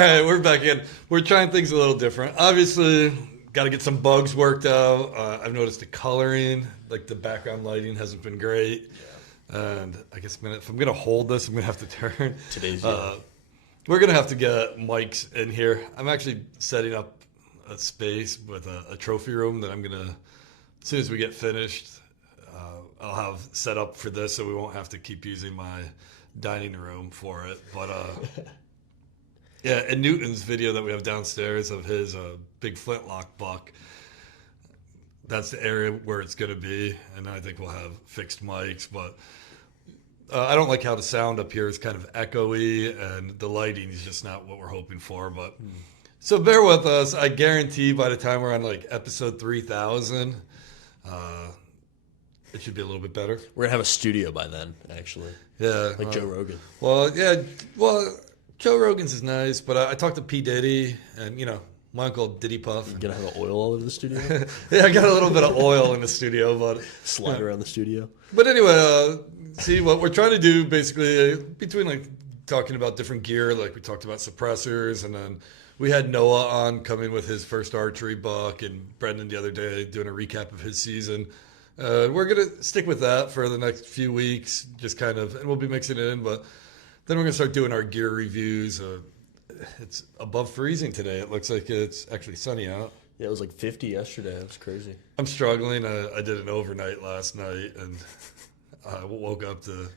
right, we're back in. We're trying things a little different. Obviously, got to get some bugs worked out. I've noticed the coloring, like the background lighting, hasn't been great. And I guess if I'm gonna hold this, I'm gonna have to turn. Today's We're gonna have to get mics in here. I'm actually setting up a space with a trophy room that I'm gonna, as soon as we get finished, I'll have set up for this, so we won't have to keep using my dining room for it. But yeah, in Newton's video that we have downstairs of his big flintlock buck, that's the area where it's going to be, and I think we'll have fixed mics. But I don't like how the sound up here is kind of echoey, and the lighting is just not what we're hoping for. But so bear with us. I guarantee by the time we're on like episode 3000, it should be a little bit better. We're gonna have a studio by then, actually. Yeah, Like Joe Rogan. Well, yeah, Joe Rogan's is nice, but I talked to P Diddy and my uncle Diddy Puff. You gonna have oil all over the studio? Yeah, I got a little bit of oil in the studio, but Slide around the studio. But anyway, see what we're trying to do basically between like talking about different gear, like we talked about suppressors, and then we had Noah on coming with his first archery buck, and Brendan the other day doing a recap of his season. We're gonna stick with that for the next few weeks, just kind of, and we'll be mixing it in, but then we're gonna start doing our gear reviews. It's above freezing today. It looks like it's actually sunny out. Yeah, it was like 50 yesterday. It was crazy. I'm struggling. I did an overnight last night, and I woke up to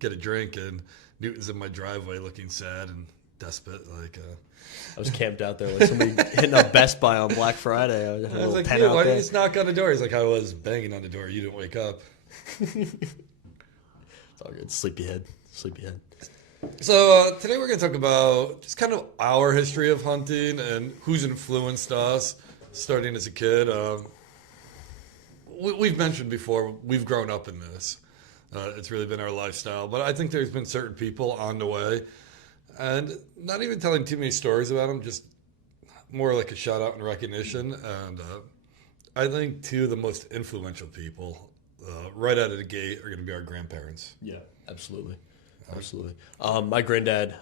get a drink, and Newton's in my driveway looking sad and desperate. I was camped out there like somebody hitting up Best Buy on Black Friday. I was like, "Dude, why didn't you just knock on the door?" He's like, "I was banging on the door. You didn't wake up." It's all good. Sleepyhead. So today we're going to talk about just kind of our history of hunting and who's influenced us starting as a kid. We've mentioned before, we've grown up in this. It's really been our lifestyle. But I think there's been certain people on the way, and not even telling too many stories about them, just more like a shout out and recognition. And I think two of the most influential people right out of the gate are going to be our grandparents. Yeah, absolutely. My granddad,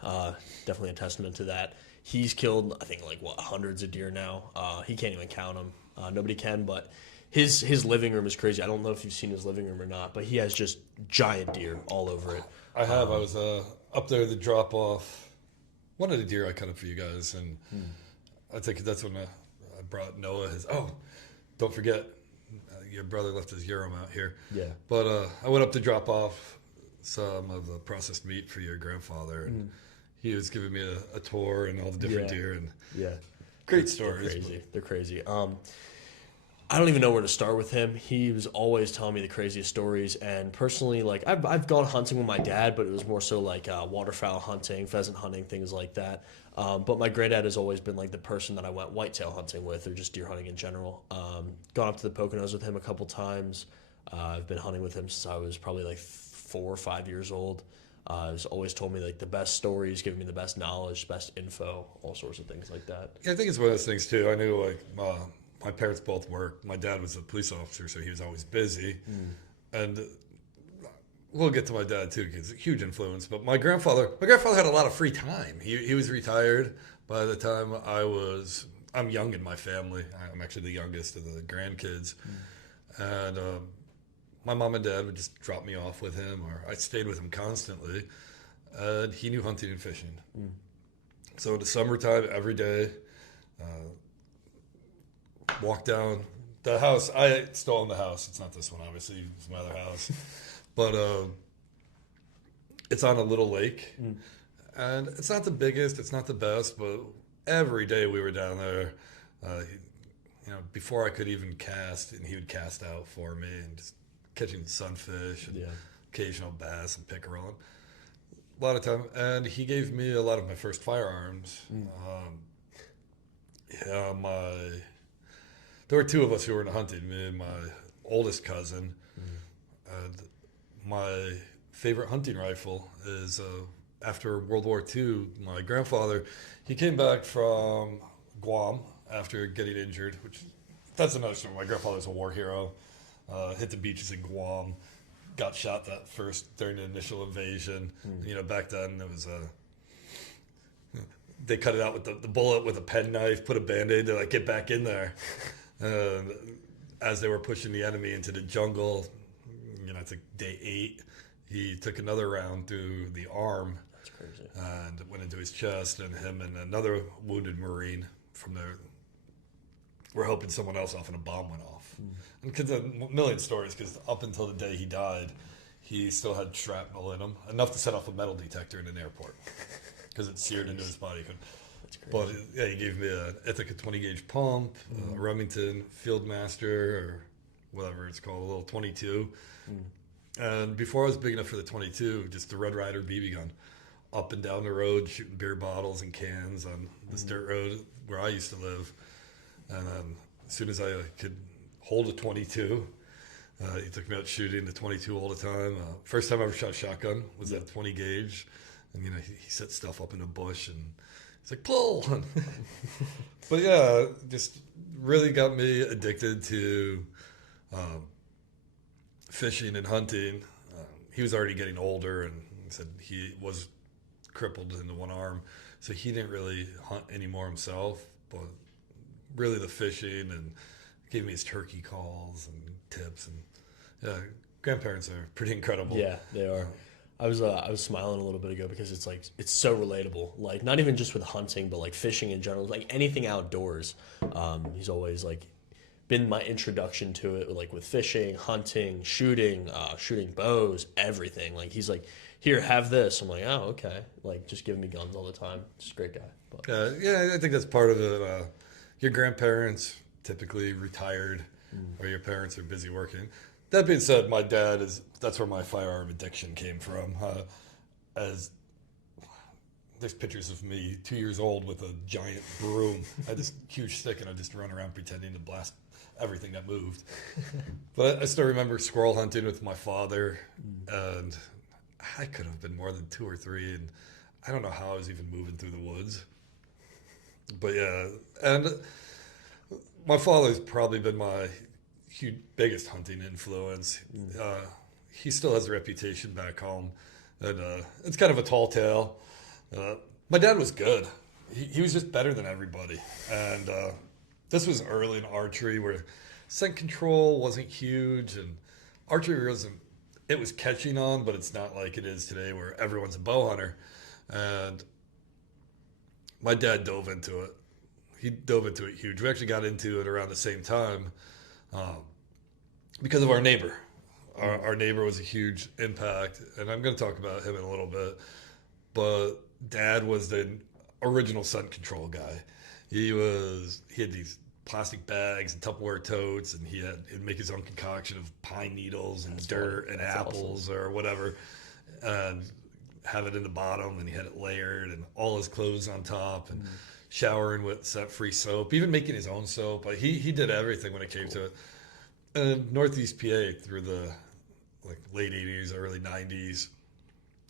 definitely a testament to that. He's killed, I think, hundreds of deer now. He can't even count them. Nobody can, but his living room is crazy. I don't know if you've seen his living room or not, but he has just giant deer all over it. I have. I was up there to drop off one of the deer I cut up for you guys, and I think that's when I brought Noah his. Oh, don't forget, your brother left his Urim out here. Yeah. But I went up to drop off some of the processed meat for your grandfather, and he was giving me a tour and all the different deer, and great stories. They're crazy. I don't even know where to start with him. He was always telling me the craziest stories, and personally, I've gone hunting with my dad, but it was more so waterfowl hunting, pheasant hunting, things like that. But my granddad has always been the person that I went whitetail hunting with, or just deer hunting in general. Gone up to the Poconos with him a couple times. I've been hunting with him since I was probably 4 or 5 years old. He's always told me the best stories, giving me the best knowledge, best info, all sorts of things like that. Yeah, I think it's one of those things too. I knew my parents both worked. My dad was a police officer, so he was always busy. And we'll get to my dad too, because he's a huge influence. But my grandfather had a lot of free time. He was retired by the time I'm young in my family. I'm actually the youngest of the grandkids. And my mom and dad would just drop me off with him, or I stayed with him constantly. And he knew hunting and fishing. So in the summertime, every day, walk down the house. I still own the house. It's not this one, obviously. It's my other house. But it's on a little lake. And it's not the biggest. It's not the best. But every day we were down there, before I could even cast, and he would cast out for me, and just catching sunfish and occasional bass and pickerel. A lot of time. And he gave me a lot of my first firearms. There were two of us who were into hunting, me and my oldest cousin. And my favorite hunting rifle is after World War II, my grandfather, he came back from Guam after getting injured, which that's another story. My grandfather's a war hero. Hit the beaches in Guam, got shot during the initial invasion. Back then it was they cut it out with the bullet with a penknife, put a band-aid. They're like, get back in there. And as they were pushing the enemy into the jungle, I think day 8, he took another round through the arm. That's crazy. And it went into his chest, and him and another wounded Marine from there were helping someone else off, and a bomb went off. And because a million stories, because up until the day he died, he still had shrapnel in him, enough to set off a metal detector in an airport, because it seared into his body. That's crazy. But yeah, he gave me an Ithaca 20 gauge pump, a Remington Fieldmaster, or whatever it's called, a little 22. And before I was big enough for the 22, just the Red Ryder BB gun, up and down the road, shooting beer bottles and cans on this dirt road where I used to live. And as soon as I could hold a 22, he took me out shooting the 22 all the time. First time I ever shot a shotgun was that 20 gauge. And, he set stuff up in a bush, and he's like, pull! But yeah, just really got me addicted to fishing and hunting. He was already getting older, and he said he was crippled in the one arm, so he didn't really hunt anymore himself, but really the fishing, and gave me his turkey calls and tips. And yeah, grandparents are pretty incredible. Yeah, they are. I was smiling a little bit ago because it's like, it's so relatable. Like, not even just with hunting, but like fishing in general, like anything outdoors. He's always like been my introduction to it, like with fishing, hunting, shooting bows, everything. Like, he's like, here, have this. I'm like, oh, okay. Like, just giving me guns all the time. Just a great guy. But Yeah, I think that's part of it. Your grandparents typically retired, or your parents are busy working. That being said, my dad that's where my firearm addiction came from. As there's pictures of me 2 years old with a giant broom. I had this huge stick, and I just run around pretending to blast everything that moved. But I still remember squirrel hunting with my father, and I could have been more than 2 or 3, and I don't know how I was even moving through the woods. But yeah, and my father's probably been my biggest hunting influence. He still has a reputation back home, and it's kind of a tall tale. My dad was good. He was just better than everybody. And this was early in archery, where scent control wasn't huge, and archery it was catching on, but it's not like it is today where everyone's a bow hunter. And my dad dove into it. He dove into it huge. We actually got into it around the same time because of our neighbor. Our neighbor was a huge impact, and I'm going to talk about him in a little bit. But Dad was the original scent control guy. He had these plastic bags and Tupperware totes, and he'd make his own concoction of pine needles and dirt and apples or whatever, and have it in the bottom, and he had it layered, and all his clothes on top, and showering with scent-free soap, even making his own soap. Like, he did everything when it came to it. And Northeast PA, through the late 80s, early 90s,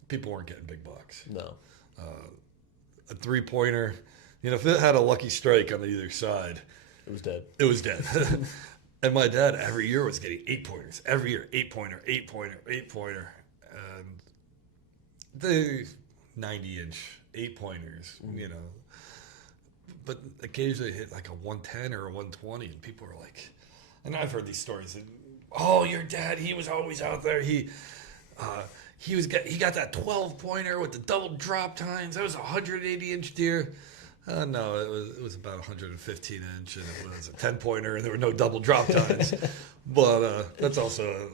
people weren't getting big bucks. no. A 3-pointer, if it had a lucky strike on either side, It was dead. it was dead. And my dad every year was getting 8-pointers. Every year, 8-pointer, 8-pointer, 8-pointer. And the 90-inch 8-pointers, But occasionally it hit like a 110 or a 120, and people were like, and I've heard these stories, and, oh, your dad, he was always out there. He got that 12-pointer with the double drop tines. That was a 180-inch deer. No, it was about 115-inch, and it was a 10-pointer, and there were no double drop tines. But that's also,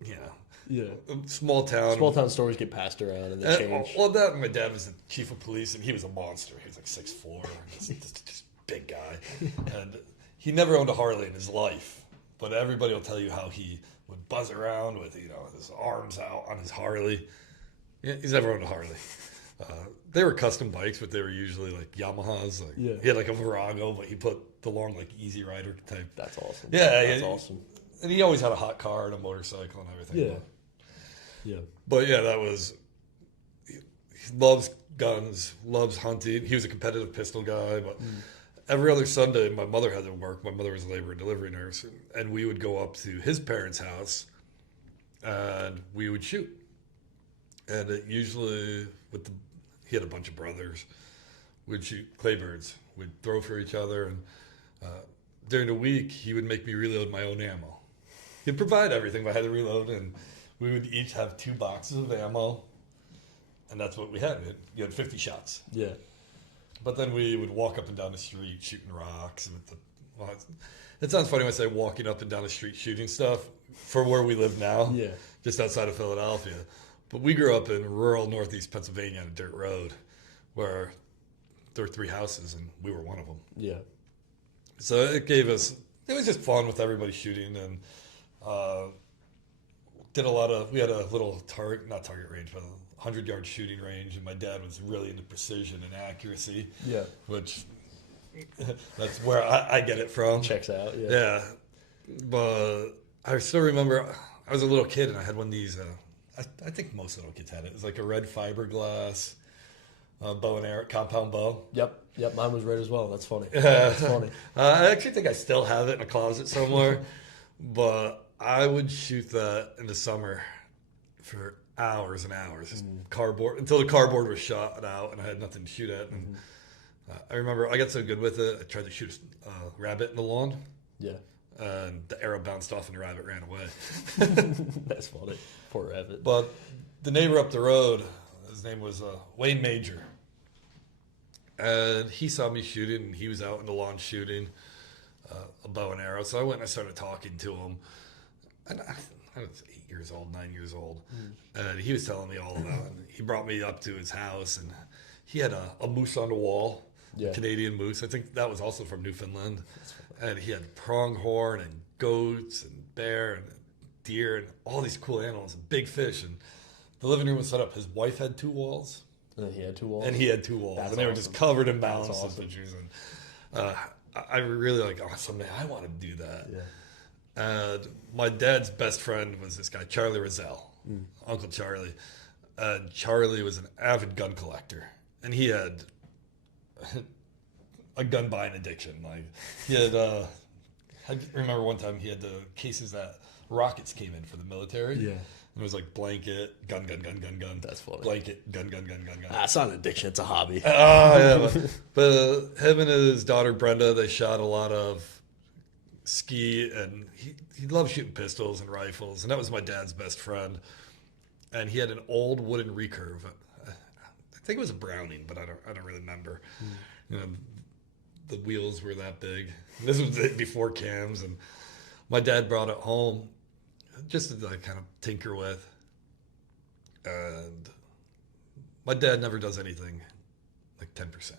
Yeah. small town. Small town stories get passed around and they change. Well, my dad was the chief of police, and he was a monster. He was like 6'4", just big guy. And he never owned a Harley in his life, but everybody will tell you how he would buzz around with, his arms out on his Harley. Yeah, he's never owned a Harley. They were custom bikes, but they were usually like Yamahas. Yeah. He had like a Virago, but he put the long Easy Rider type. That's awesome. Yeah, That's awesome. And he always had a hot car and a motorcycle and everything. Yeah. Yeah. But yeah, he loves guns, loves hunting. He was a competitive pistol guy, but every other Sunday, my mother had to work. My mother was a labor and delivery nurse, and we would go up to his parents' house, and we would shoot. And it usually, he had a bunch of brothers. we'd shoot claybirds. We'd throw for each other, and during the week, he would make me reload my own ammo. He'd provide everything, but I had to reload, and we would each have 2 boxes of ammo, and that's what we had. You had 50 shots. Yeah. But then we would walk up and down the street shooting rocks. It sounds funny when I say walking up and down the street shooting stuff for where we live now, Yeah. just outside of Philadelphia. But we grew up in rural northeast Pennsylvania on a dirt road where there were 3 houses, and we were one of them. Yeah. So it was just fun with everybody shooting, and we had a little not target range, but a 100-yard shooting range, and my dad was really into precision and accuracy. Yeah. Which that's where I get it from. Checks out. Yeah. Yeah. But I still remember I was a little kid and I had one of these, I think most little kids had it. It was like a red fiberglass bow and arrow, compound bow. Yep. Mine was red as well. That's funny. Yeah. That's funny. I actually think I still have it in a closet somewhere. But I would shoot that in the summer for hours and hours. Cardboard until the cardboard was shot out and I had nothing to shoot at. And I remember I got so good with it, I tried to shoot a rabbit in the lawn. Yeah. And the arrow bounced off and the rabbit ran away. That's funny. Poor rabbit. But the neighbor up the road, his name was Wayne Major. And he saw me shooting, and he was out in the lawn shooting a bow and arrow. So I went and I started talking to him. And I was 8 years old, 9 years old. And he was telling me all about it. He brought me up to his house, and he had a moose on the wall, Yeah. Canadian moose. I think that was also from Newfoundland. And he had pronghorn and goats and bear and deer and all these cool animals and big fish. And the living room was set up. His wife had 2 walls. And then he had 2 walls. And he had 2 walls. That's and they were awesome. just covered in balance That's and awesome. pictures. And I really someday I want to do that. Yeah. And my dad's best friend was this guy, Charlie Rozelle, Uncle Charlie. Charlie was an avid gun collector. And he had a gun buying addiction. Like he had, I remember one time he had the cases that rockets came in for the military. Yeah. And it was like blanket, gun. That's funny. Blanket, gun. It's not an addiction. It's a hobby. Oh, yeah. But him and his daughter, Brenda, they shot a lot of ski, and he loved shooting pistols and rifles, and that was my dad's best friend. And he had an old wooden recurve. I think it was a Browning, but I don't really remember. You know, the wheels were that big. This was before cams, and my dad brought it home just to like kind of tinker with. And my dad never does anything like 10%.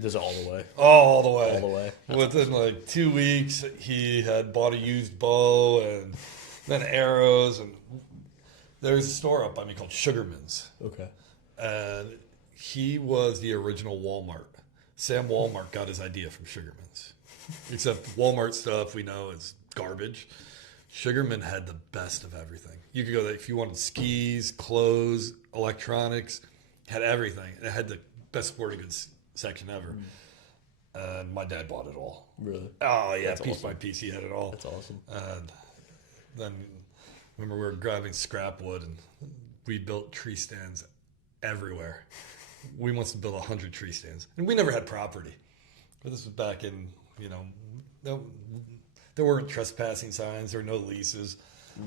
Just all the way. All the way. All the way. Within like 2 weeks, he had bought a used bow and then arrows. And there's a store up by me called Sugarman's. Okay. And he was the original Walmart. Sam Walmart got his idea from Sugarman's. Except Walmart stuff we know is garbage. Sugarman had the best of everything. You could go there if you wanted skis, clothes, electronics, had everything. It had the best sporting goods section ever. And my dad bought it all. Really? Oh, yeah, That's piece awesome. by piece, he had it all. That's awesome. And then, remember we were grabbing scrap wood, and we built tree stands everywhere. We must have built 100 tree stands. And we never had property. But this was back in, there weren't trespassing signs, there were no leases.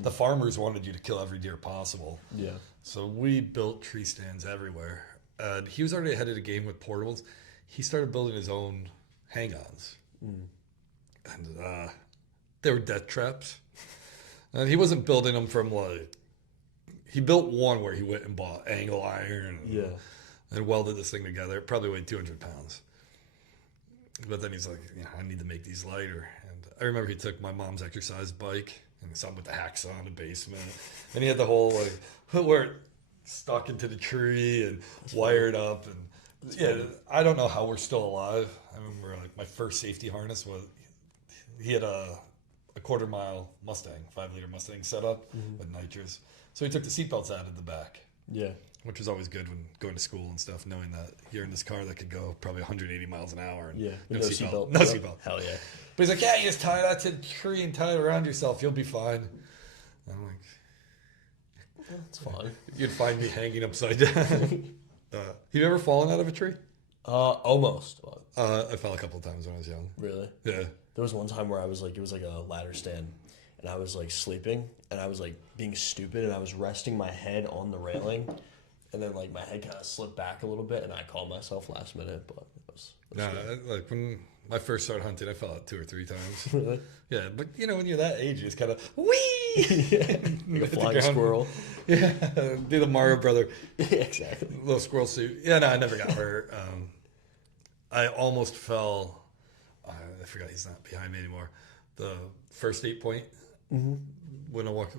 The farmers wanted you to kill every deer possible. Yeah. So we built tree stands everywhere. And he was already ahead of the game with portables. He started building his own hang-ons. And they were death traps. And he wasn't building them from he built one where he went and bought angle iron and welded this thing together. It probably weighed 200 pounds. But then he's like, I need to make these lighter. And I remember he took my mom's exercise bike and something with the hacksaw in the basement. And he had the whole where it stuck into the tree and wired up. And yeah, I don't know how we're still alive. I remember my first safety harness was he had a quarter-mile Mustang, 5-liter Mustang set up with nitrous. So he took the seatbelts out of the back. Yeah. Which was always good when going to school and stuff, knowing that you're in this car that could go probably 180 miles an hour. And Yeah. no With seatbelt. seatbelt. No Yep. seatbelt. Hell yeah. But he's like, yeah, you just tie that to the tree and tie it around yourself. You'll be fine. And I'm like, It's fine. you'd find me hanging upside down. You ever fallen out of a tree? Almost. I fell a couple of times when I was young. Really? Yeah. There was one time where I was like, it was like a ladder stand, and I was like sleeping, and I was like being stupid, and I was resting my head on the railing, and then like my head kind of slipped back a little bit, and I called myself last minute, but it was No, good. like when I first started hunting, I fell out 2 or 3 times. Really? Yeah, but you know, when you're that age, you just kind of wee. Yeah. Like a flying squirrel. Yeah, do the Mario brother Yeah, exactly. little squirrel suit. Yeah, no, I never got hurt. I almost fell. I forgot he's not behind me anymore. The first 8 point when I walked,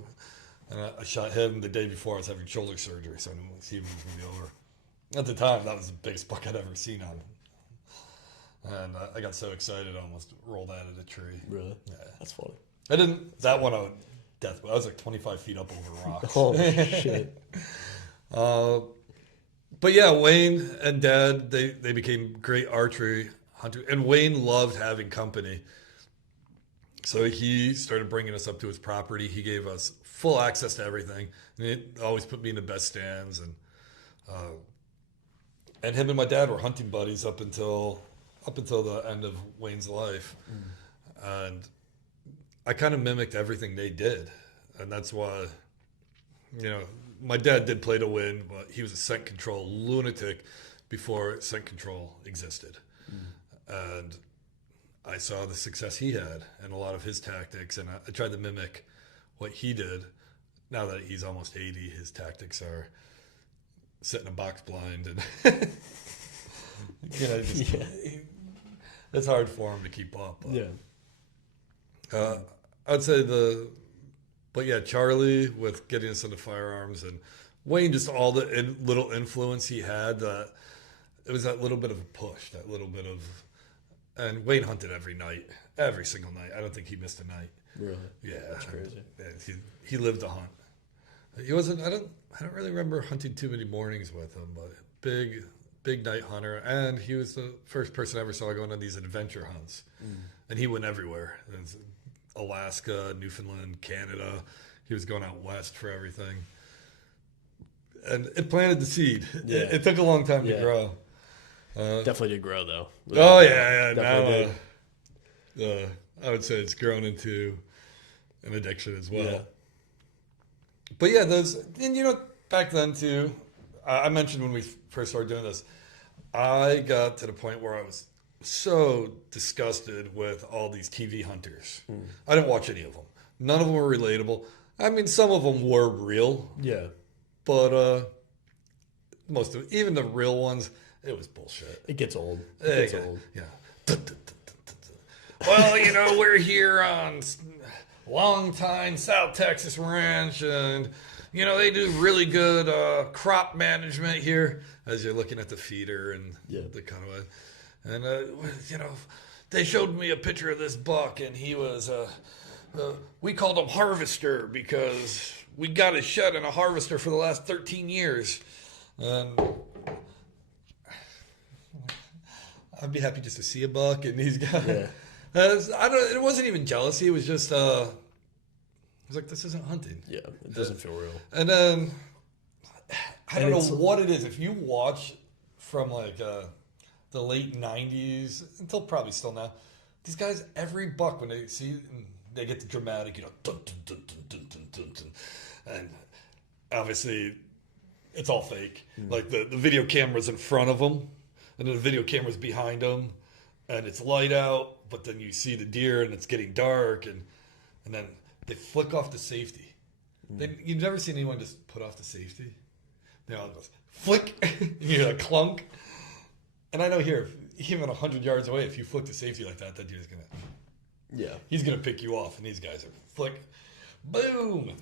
and I shot him the day before I was having shoulder surgery, so I knew he was going to be over. At the time, that was the biggest buck I'd ever seen on. And I got so excited, I almost rolled out of the tree. Really? Yeah. That's funny. I didn't. That one, I was like 25 feet up over rocks. Oh shit. But yeah, Wayne and Dad, they became great archery hunters. And Wayne loved having company. So he started bringing us up to his property. He gave us full access to everything. And he always put me in the best stands. And him and my dad were hunting buddies up until the end of Wayne's life. And I kind of mimicked everything they did. And that's why, you know, my dad did play to win, but he was a scent control lunatic before scent control existed. And I saw the success he had and a lot of his tactics, and I tried to mimic what he did. Now that he's almost 80, his tactics are sit in a box blind and you know, just, it's hard for him to keep up. But, Yeah. I'd say but yeah, Charlie with getting us into firearms, and Wayne, just all the little influence he had. That it was that little bit of a push, that little bit of, and Wayne hunted every night, every single night. I don't think he missed a night. Really? Yeah, That's crazy. Yeah, he lived to hunt. He wasn't. I don't really remember hunting too many mornings with him, but big night hunter, and he was the first person I ever saw going on these adventure hunts, and he went everywhere. Alaska, Newfoundland, Canada. He was going out west for everything. And it planted the seed. Yeah. It took a long time to grow. Definitely did grow though. Oh, yeah. Definitely Now, I would say it's grown into an addiction as well. Yeah. But yeah, and you know, back then too, I mentioned when we first started doing this, I got to the point where I was so disgusted with all these TV hunters. I didn't watch any of them. None of them were relatable. I mean, some of them were real, Yeah. but most of even the real ones, it was bullshit. It gets old. It gets Yeah, old. yeah. Well, you know, we're here on long time South Texas ranch, and you know they do really good crop management here. As you're looking at the feeder and the conway. And, you know, they showed me a picture of this buck, and he was, we called him Harvester because we got his shed in a harvester for the last 13 years. And I'd be happy just to see a buck, and he's got, it wasn't even jealousy. It was just, I was like, this isn't hunting. Yeah. It doesn't feel real. And then, I don't know what it is. If you watch from like, the late 90s until probably still now, these guys, every buck, when they see, they get the dramatic, you know, dun, dun, dun, dun, dun, dun, dun, dun. And obviously it's all fake. Like the video camera's in front of them, and then the video camera's behind them, and it's light out, but then you see the deer and it's getting dark, and then they flick off the safety. You've never seen anyone just put off the safety? They all goes flick, and you hear a clunk. And I know here, even 100 yards away, if you flick the safety like that deer's he's gonna pick you off. And these guys are flick, boom,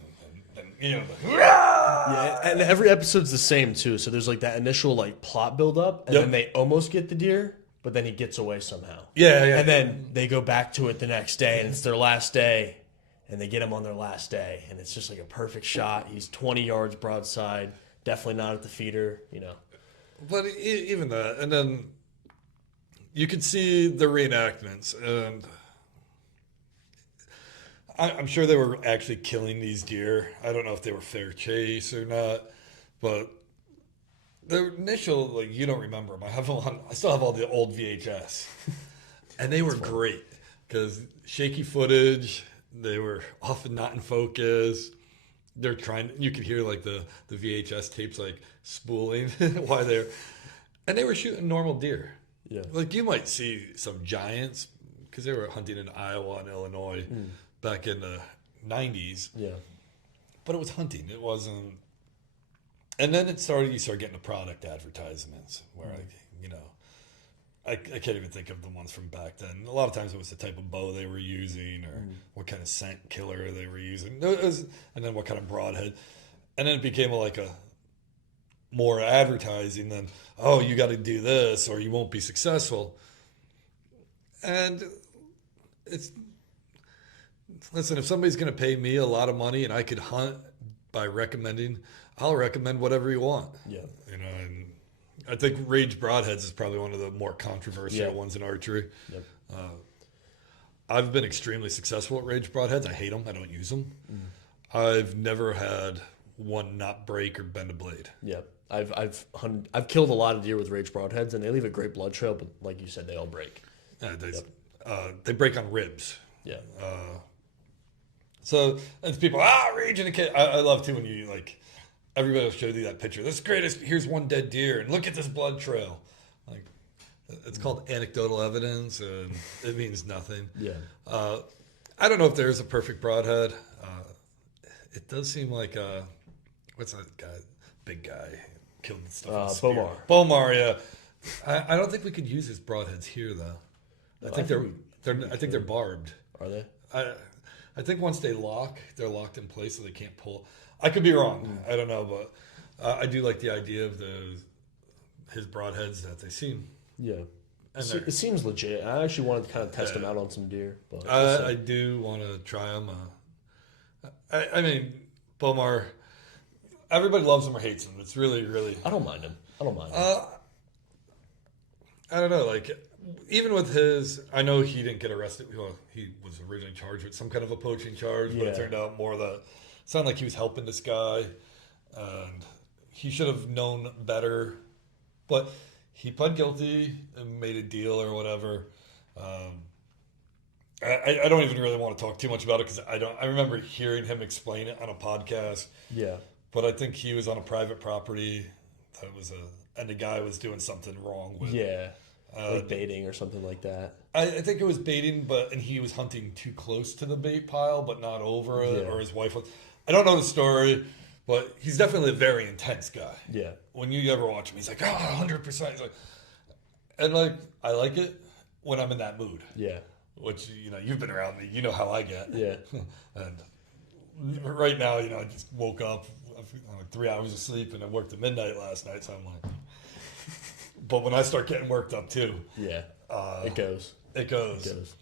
and you know, Yeah, and every episode's the same too. So there's like that initial like plot build up, and then they almost get the deer, but then he gets away somehow. yeah. And then they go back to it the next day, and it's their last day, and they get him on their last day, and it's just like a perfect shot. He's 20 yards broadside, definitely not at the feeder, you know. But even that, and then you could see the reenactments, and I'm sure they were actually killing these deer. I don't know if they were fair chase or not, but the initial, like, you don't remember them. I still have all the old VHS, and they were great because shaky footage. They were often not in focus. They're trying. You could hear like the VHS tapes like spooling while and they were shooting normal deer. Yeah. Like you might see some giants because they were hunting in Iowa and Illinois back in the 90s. Yeah. But it was hunting. It wasn't. And then you start getting the product advertisements where, I can't even think of the ones from back then. A lot of times it was the type of bow they were using or what kind of scent killer they were using. And then what kind of broadhead. And then it became like a more advertising than, oh, you got to do this or you won't be successful. And listen, if somebody's going to pay me a lot of money and I could hunt by recommending, I'll recommend whatever you want. Yeah. And I think Rage Broadheads is probably one of the more controversial ones in archery. Yep. I've been extremely successful at Rage Broadheads. I hate them. I don't use them. I've never had one not break or bend a blade. Yeah. I've killed a lot of deer with Rage Broadheads, and they leave a great blood trail, but like you said, they all break. Yeah, they break on ribs. Yeah. So, and people, Rage in a kid. I love too when you everybody will show you that picture. This is greatest. Here's one dead deer, and look at this blood trail. Like, it's called anecdotal evidence, and it means nothing. Yeah. I don't know if there's a perfect broadhead. It does seem like what's that guy? Big guy killed stuff. Bomar. Bomar, yeah. I don't think we could use his broadheads here though. I think they're barbed. Are they? I think once they lock, they're locked in place so they can't pull. I could be wrong. I don't know, but I do like the idea of his broadheads that they seem. Yeah. And It seems legit. I actually wanted to kind of test them out on some deer. But I do want to try them. I mean, Bomar, everybody loves him or hates him. It's really, really. I don't mind him. I don't know. Like, even with his, I know he didn't get arrested. Well, he was originally charged with some kind of a poaching charge, but it turned out more that it sounded like he was helping this guy, and he should have known better. But he pled guilty and made a deal or whatever. I don't even really want to talk too much about it because I remember hearing him explain it on a podcast. Yeah. But I think he was on a private property and the guy was doing something wrong with it. Yeah. Like baiting or something like that. I think it was baiting, and he was hunting too close to the bait pile, but not over it, or his wife was. I don't know the story, but he's definitely a very intense guy. Yeah. When you ever watch him, he's like, 100%. He's like, and I like it when I'm in that mood. Yeah. Which, you've been around me. You know how I get. Yeah. And right now, I just woke up, 3 hours of sleep, and I worked at midnight last night, so I'm like. But when I start getting worked up too, yeah, it goes. It goes.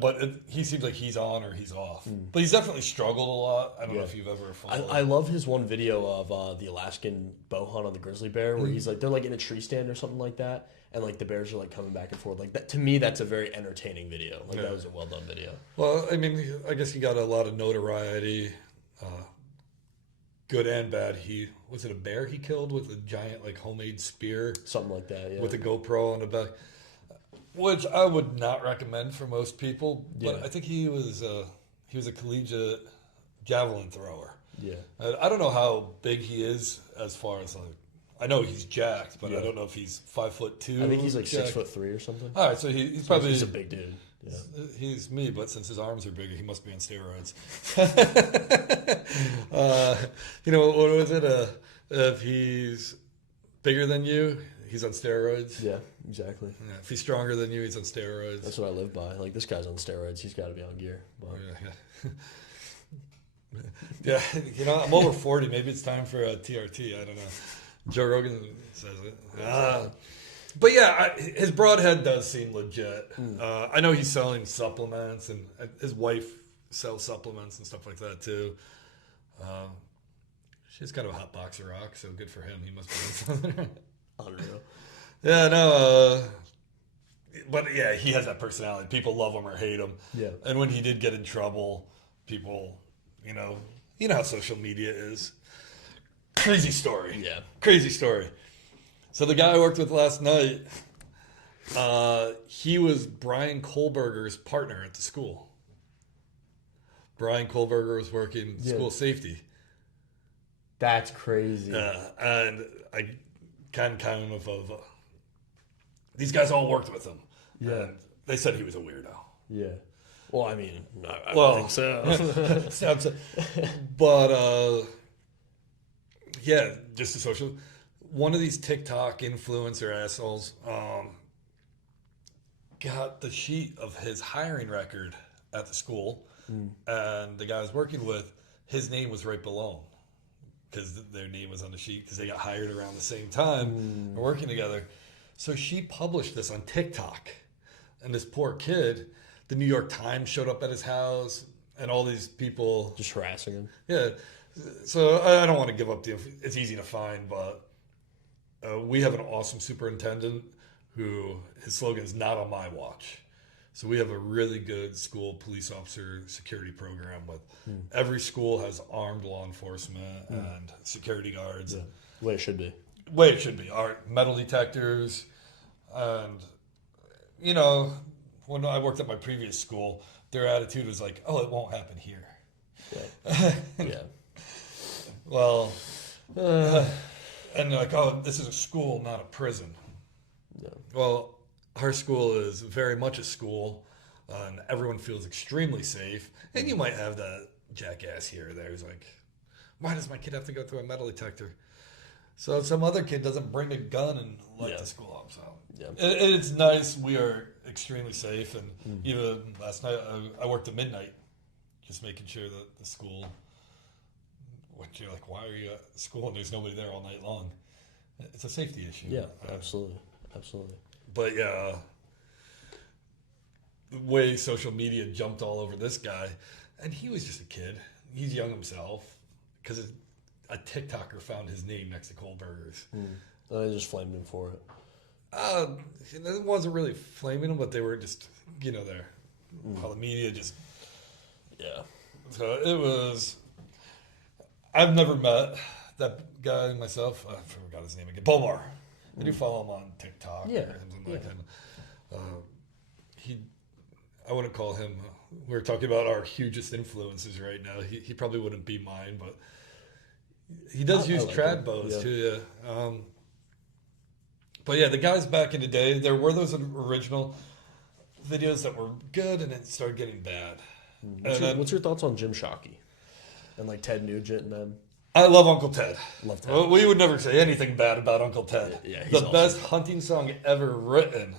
But he seems like he's on or he's off. But he's definitely struggled a lot. I don't know if you've ever followed. I love his one video of the Alaskan bow hunt on the grizzly bear, where he's they're in a tree stand or something like that, and the bears are coming back and forth. Like that, to me, that's a very entertaining video. That was a well done video. Well, I mean, I guess he got a lot of notoriety, good and bad. Was it a bear he killed with a giant homemade spear? Something like that, yeah. With a GoPro on the back, which I would not recommend for most people. But I think he was a collegiate javelin thrower. Yeah. I don't know how big he is as far as I know he's jacked, but I don't know if he's 5'2". I think he's 6'3" or something. All right, so he's probably he's a big dude. Yeah. He's me, but since his arms are bigger, he must be on steroids. What was it? If he's bigger than you, he's on steroids. Yeah, exactly. Yeah, if he's stronger than you, he's on steroids. That's what I live by. This guy's on steroids. He's got to be on gear. But. Yeah. I'm over 40. Maybe it's time for a TRT. I don't know. Joe Rogan says it. But yeah, his broadhead does seem legit. I know he's selling supplements, and his wife sells supplements and stuff like that too. She's kind of a hot box of rock, so good for him. He must be something. Unreal. Yeah, no. But yeah, he has that personality. People love him or hate him. Yeah. And when he did get in trouble, people, you know how social media is. Crazy story. Yeah. Crazy story. So the guy I worked with last night, he was Brian Kohlberger's partner at the school. Brian Kohlberger was working school safety. That's crazy. And I kind of these guys all worked with him. Yeah. And they said he was a weirdo. Yeah. Well, I mean, I don't think so. But yeah, just a social. One of these TikTok influencer assholes got the sheet of his hiring record at the school, and the guy I was working with, his name was right below because their name was on the sheet because they got hired around the same time and working together. So she published this on TikTok, and this poor kid, the New York Times showed up at his house, and all these people Just harassing him. Yeah, so I don't want to give up it's easy to find, but we have an awesome superintendent who his slogan is "Not on my watch." So we have a really good school police officer security program with every school has armed law enforcement and security guards. Yeah. The way it should be. Way it should be. Our metal detectors, and you know, when I worked at my previous school, their attitude was like, "Oh, it won't happen here." Yeah. Yeah. Well, and they're like, "Oh, this is a school, not a prison." Yeah. Well, our school is very much a school, and everyone feels extremely safe. And you might have that jackass here or there who's like, "Why does my kid have to go through a metal detector?" So some other kid doesn't bring a gun and light the school up. So it's nice. We are extremely safe, and even last night I worked at midnight, just making sure that the school. What you're like, why are you at school and there's nobody there all night long? It's a safety issue. Yeah, absolutely. Absolutely. But yeah, the way social media jumped all over this guy, and he was just a kid. He's young himself because a TikToker found his name next to Kohlberger's. They just flamed him for it. It wasn't really flaming him, but they were just, there. How the media just. Yeah. So it was. I've never met that guy myself. I forgot his name again. Bomar. I do follow him on TikTok or something like that. I wouldn't call him. We're talking about our hugest influences right now. He probably wouldn't be mine, but he does use trad bows too. Yeah. But yeah, the guys back in the day, there were those original videos that were good, and it started getting bad. What's your thoughts on Jim Shockey and like Ted Nugent and them? I love Uncle Ted. Love Ted. Well, we would never say anything bad about Uncle Ted. Yeah, he's the awesome. best hunting song ever written.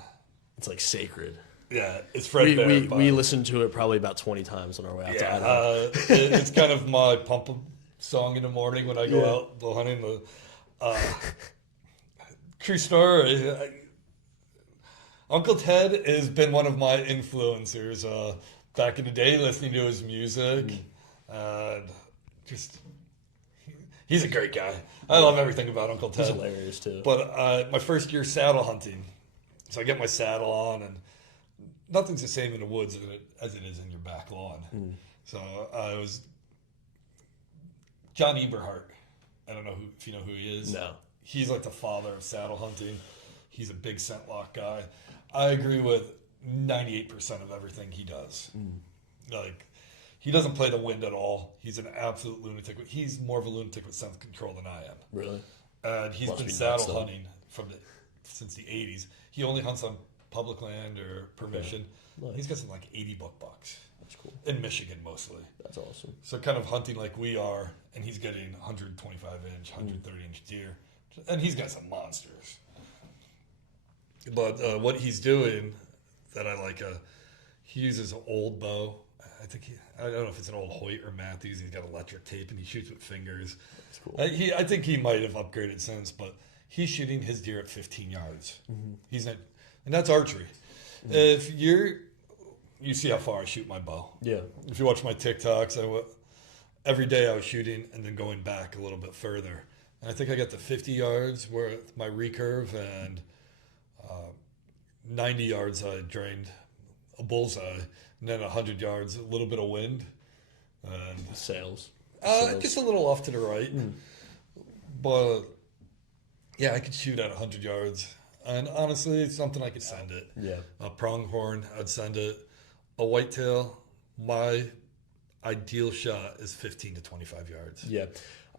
It's like sacred. Yeah, it's Fred Bear. We listened to it probably about 20 times on our way out to Idaho. It's kind of my pump song in the morning when I go out bow hunting. True story. Uncle Ted has been one of my influencers back in the day, listening to his music. He's a great guy. I love everything about Uncle Ted. He's hilarious too. But my first year saddle hunting, so I get my saddle on, and nothing's the same in the woods as it is in your back lawn. So I was John Eberhart. I don't know if you know who he is. No. He's like the father of saddle hunting. He's a big scent lock guy. I agree with 98% of everything he does. Like, he doesn't play the wind at all. He's an absolute lunatic. He's more of a lunatic with sense control than I am. Really? And he's Must been be saddle nuts, hunting since the 80s. He only hunts on public land or permission. Nice. He's got some like 80 bucks. That's cool. In Michigan mostly. That's awesome. So kind of hunting like we are, and he's getting 125 inch, 130 inch deer. And he's got some monsters. But what he's doing that I like, he uses an old bow. I don't know if it's an old Hoyt or Matthews. He's got electric tape and he shoots with fingers. That's cool. I think he might have upgraded since, but he's shooting his deer at 15 yards. He's not, and that's archery. If you see how far I shoot my bow. Yeah. If you watch my TikToks, every day I was shooting and then going back a little bit further. And I think I got to 50 yards with my recurve, and 90 yards I drained a bullseye, and then 100 yards, a little bit of wind. And Sales. just a little off to the right. But Yeah, I could shoot at 100 yards. And honestly, it's something I could send it. Yeah. A pronghorn, I'd send it. A whitetail, my ideal shot is 15 to 25 yards. Yeah,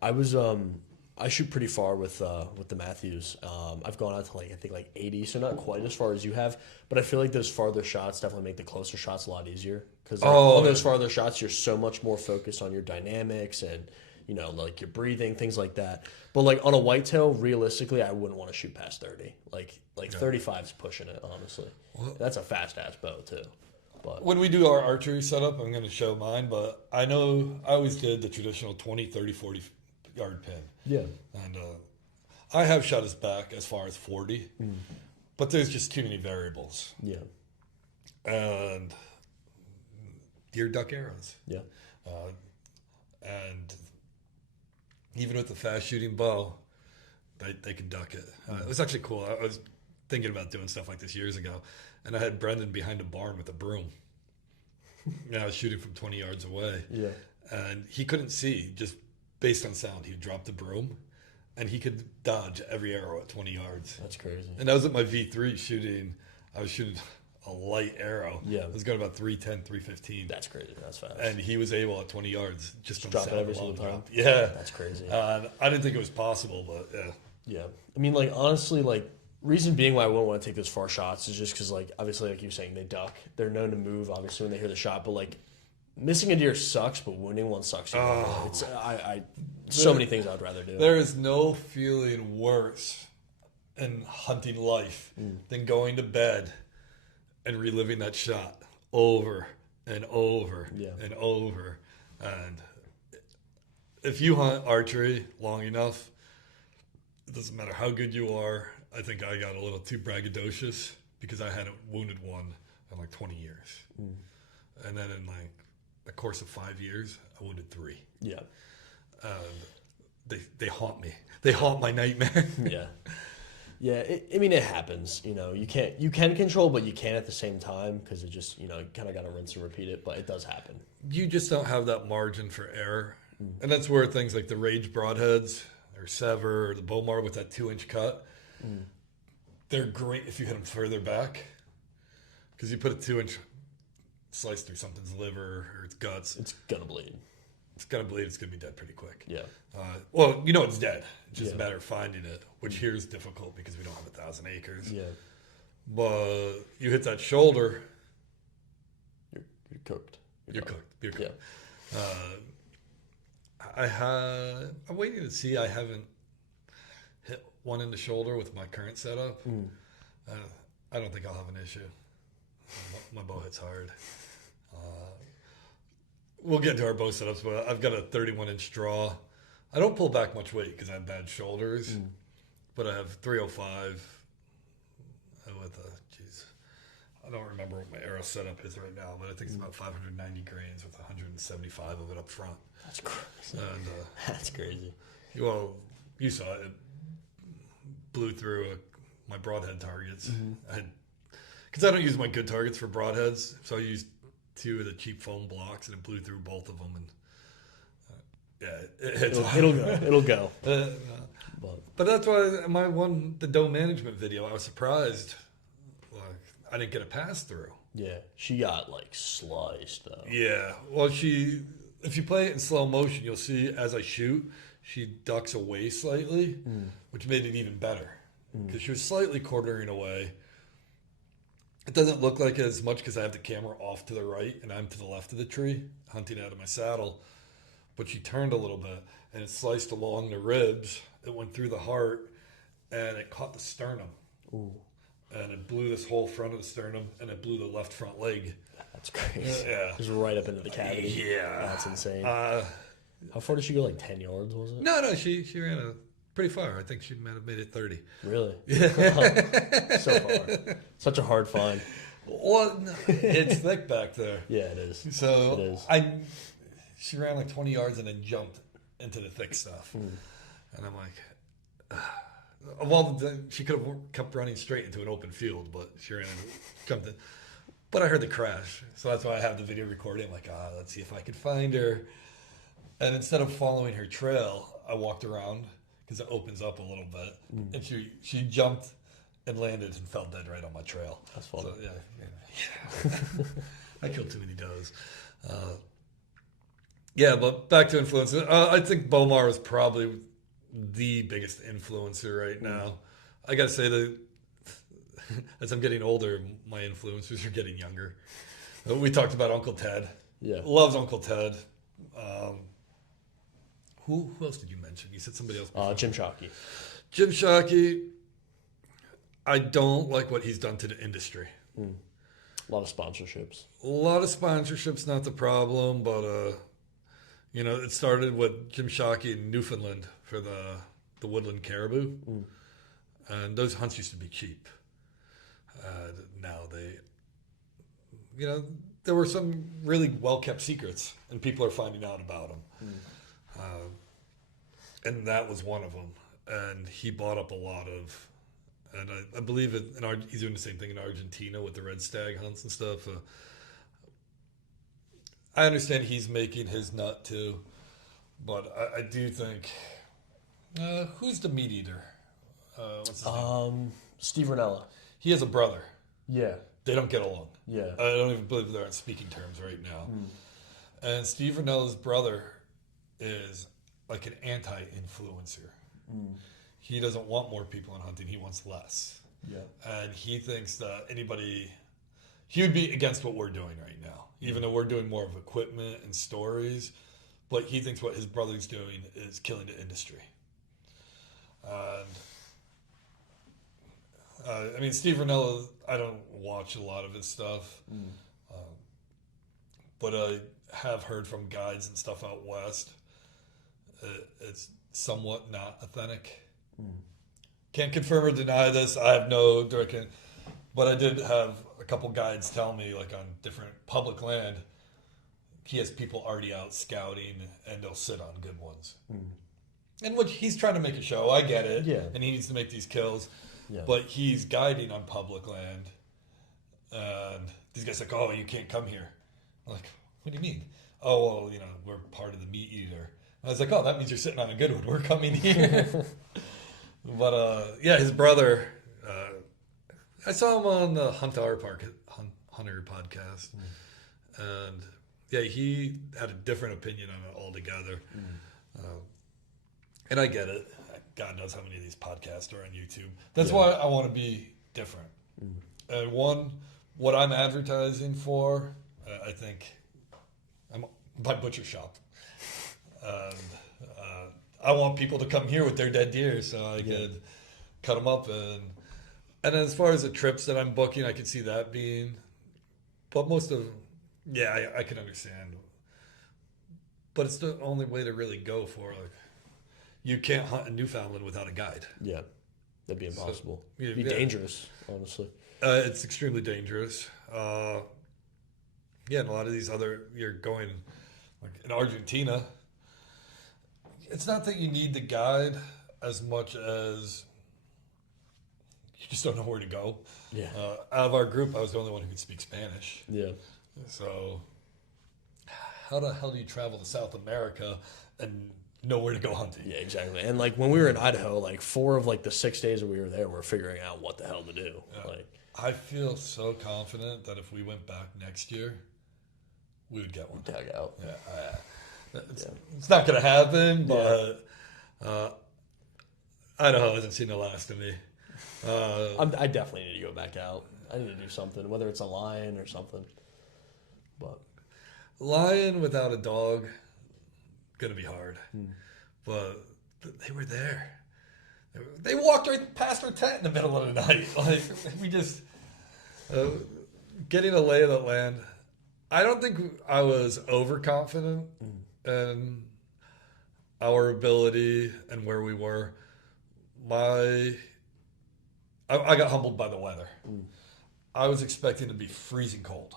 I was I shoot pretty far with the Matthews. I've gone out to like I think like 80, so not quite as far as you have, but I feel like those farther shots definitely make the closer shots a lot easier because on those farther shots you're so much more focused on your dynamics and like your breathing, things like that. But like on a whitetail, realistically, I wouldn't want to shoot past 30. Like 35 is pushing it, honestly. That's a fast ass bow too. But when we do our archery setup, I'm going to show mine, but I know I always did the traditional 20, 30, 40 yard pin. yeah, And I have shot his back as far as 40, but there's just too many variables. yeah, And deer duck arrows. yeah, And even with the fast shooting bow, they could duck it. It was actually cool. I was thinking about doing stuff like this years ago, and I had Brendan behind a barn with a broom. And I was shooting from 20 yards away, yeah. and he couldn't see just based on sound. He would drop the broom, and he could dodge every arrow at 20 yards. That's crazy. And I was at my V3 shooting. I was shooting a light arrow. Yeah. I was going about 310, 315. That's crazy. That's fast. And he was able at 20 yards just from drop it sound every alone. single time? Yeah. That's crazy. I didn't think it was possible, but yeah. Yeah. I mean, like, honestly, like, reason being why I wouldn't want to take those far shots is just because, like, obviously, like you were saying, they duck. They're known to move, obviously, when they hear the shot. But, like, missing a deer sucks, but wounding one sucks. It's so many things I'd rather do. There is no feeling worse in hunting life than going to bed and reliving that shot over and over and over. And if you hunt archery long enough, it doesn't matter how good you are. I think I got a little too braggadocious because I hadn't wounded one in like 20 years. And then in like the course of 5 years, I wounded 3. Yeah. They haunt me. They haunt my nightmare. Yeah. Yeah, I mean, it happens. You can control, but you can't at the same time because it just, you kind of got to rinse and repeat it, but it does happen. You just don't have that margin for error. And that's where things like the Rage broadheads or Sever or the Bomar with that 2-inch cut, they're great if you hit them further back because you put a 2-inch slice through something's liver or its guts. It's going to bleed. It's going to bleed. It's going to be dead pretty quick. Yeah. Well, it's dead. It's just a matter of finding it, which here is difficult because we don't have 1,000 acres. Yeah. But you hit that shoulder, You're cooked. you're cooked. You're cooked. Yeah. I'm waiting to see. I haven't hit one in the shoulder with my current setup. I don't think I'll have an issue. My bow hits hard. We'll get into our bow setups, but I've got a 31-inch draw. I don't pull back much weight because I have bad shoulders, but I have 305 with I don't remember what my arrow setup is right now, but I think it's about 590 grains with 175 of it up front. That's crazy. And That's crazy. well, you saw it. It blew through my broadhead targets. Because I don't use my good targets for broadheads, so I used 2 of the cheap foam blocks, and it blew through both of them. And It'll go. But that's why the doe management video, I was surprised. Like, I didn't get a pass through. Yeah, she got like sliced though. Yeah, well, if you play it in slow motion, you'll see as I shoot, she ducks away slightly, which made it even better because she was slightly quartering away. It doesn't look like it as much because I have the camera off to the right and I'm to the left of the tree, hunting out of my saddle. But she turned a little bit and it sliced along the ribs. It went through the heart and it caught the sternum. Ooh. And it blew this whole front of the sternum and it blew the left front leg. That's crazy. Yeah. Just right up into the cavity. Yeah. That's insane. How far did she go? Like 10 yards, was it? No, she ran pretty far. I think she might have made it 30. Really? So far. Such a hard find. Well, no, it's thick back there. Yeah, it is. So It is. she ran like 20 yards and then jumped into the thick stuff. And I'm like, she could have kept running straight into an open field, but she jumped in. But I heard the crash, so that's why I have the video recording. I'm like, let's see if I could find her. And instead of following her trail, I walked around because it opens up a little bit. And she jumped and landed and fell dead right on my trail. That's funny. So, I killed too many does. But back to influencer. I think Bomar is probably the biggest influencer right now. I gotta say that as I'm getting older, my influencers are getting younger. We talked about Uncle Ted. Yeah. Loves Uncle Ted. Who else did you mention? You said somebody else. Jim Shockey. Jim Shockey. I don't like what he's done to the industry. A lot of sponsorships. A lot of sponsorships, not the problem, but it started with Jim Shockey in Newfoundland for the woodland caribou, and those hunts used to be cheap. Now there were some really well-kept secrets, and people are finding out about them. And that was one of them. And he bought up a lot of, and I believe he's doing the same thing in Argentina with the red stag hunts and stuff. I understand he's making his nut too, but I do think, who's the meat eater? What's his name? Steve Ranella. He has a brother. Yeah. They don't get along. Yeah. I don't even believe they're on speaking terms right now. And Steve Ranella's brother is like an anti-influencer. He doesn't want more people in hunting. He wants less. Yeah. And he thinks that he would be against what we're doing right now, even though we're doing more of equipment and stories. But he thinks what his brother's doing is killing the industry. And Steve Ranella, I don't watch a lot of his stuff, but I have heard from guides and stuff out west. It's somewhat not authentic. Can't confirm or deny this. I have no direct, but I did have a couple guides tell me, like on different public land, he has people already out scouting, and they'll sit on good ones. And which he's trying to make a show. I get it. Yeah. And he needs to make these kills. Yeah. But he's guiding on public land, and these guys are like, oh, you can't come here. I'm like, what do you mean? Oh, well, we're part of the meat eater. I was like, oh, that means you're sitting on a good one. We're coming here. But his brother, I saw him on the Hunter podcast, and he had a different opinion on it altogether. And I get it. God knows how many of these podcasts are on YouTube. That's why I want to be different. And what I'm advertising for, I think, I'm by butcher shop. And I want people to come here with their dead deer so I could cut them up. And as far as the trips that I'm booking, I could see that being, but most of, I can understand. But it's the only way to really go for, you can't hunt in Newfoundland without a guide. Yeah, that'd be impossible. So, it'd be dangerous, honestly. It's extremely dangerous. And a lot of these you're going, like in Argentina, it's not that you need the guide as much as you just don't know where to go. Yeah. Out of our group, I was the only one who could speak Spanish. Yeah. So how the hell do you travel to South America and know where to go hunting? Yeah, exactly. And when we were in Idaho, 4 of the 6 days that we were there, we were figuring out what the hell to do. Yeah. I feel so confident that if we went back next year, we would get one. Tag out. Yeah. It's not going to happen, but Idaho hasn't seen the last of me. I definitely need to go back out. I need to do something, whether it's a lion or something. But lion without a dog, gonna be hard. But they were there. They walked right past our tent in the middle of the night. We just getting a lay of the land. I don't think I was overconfident in our ability and where we were. I got humbled by the weather. I was expecting to be freezing cold.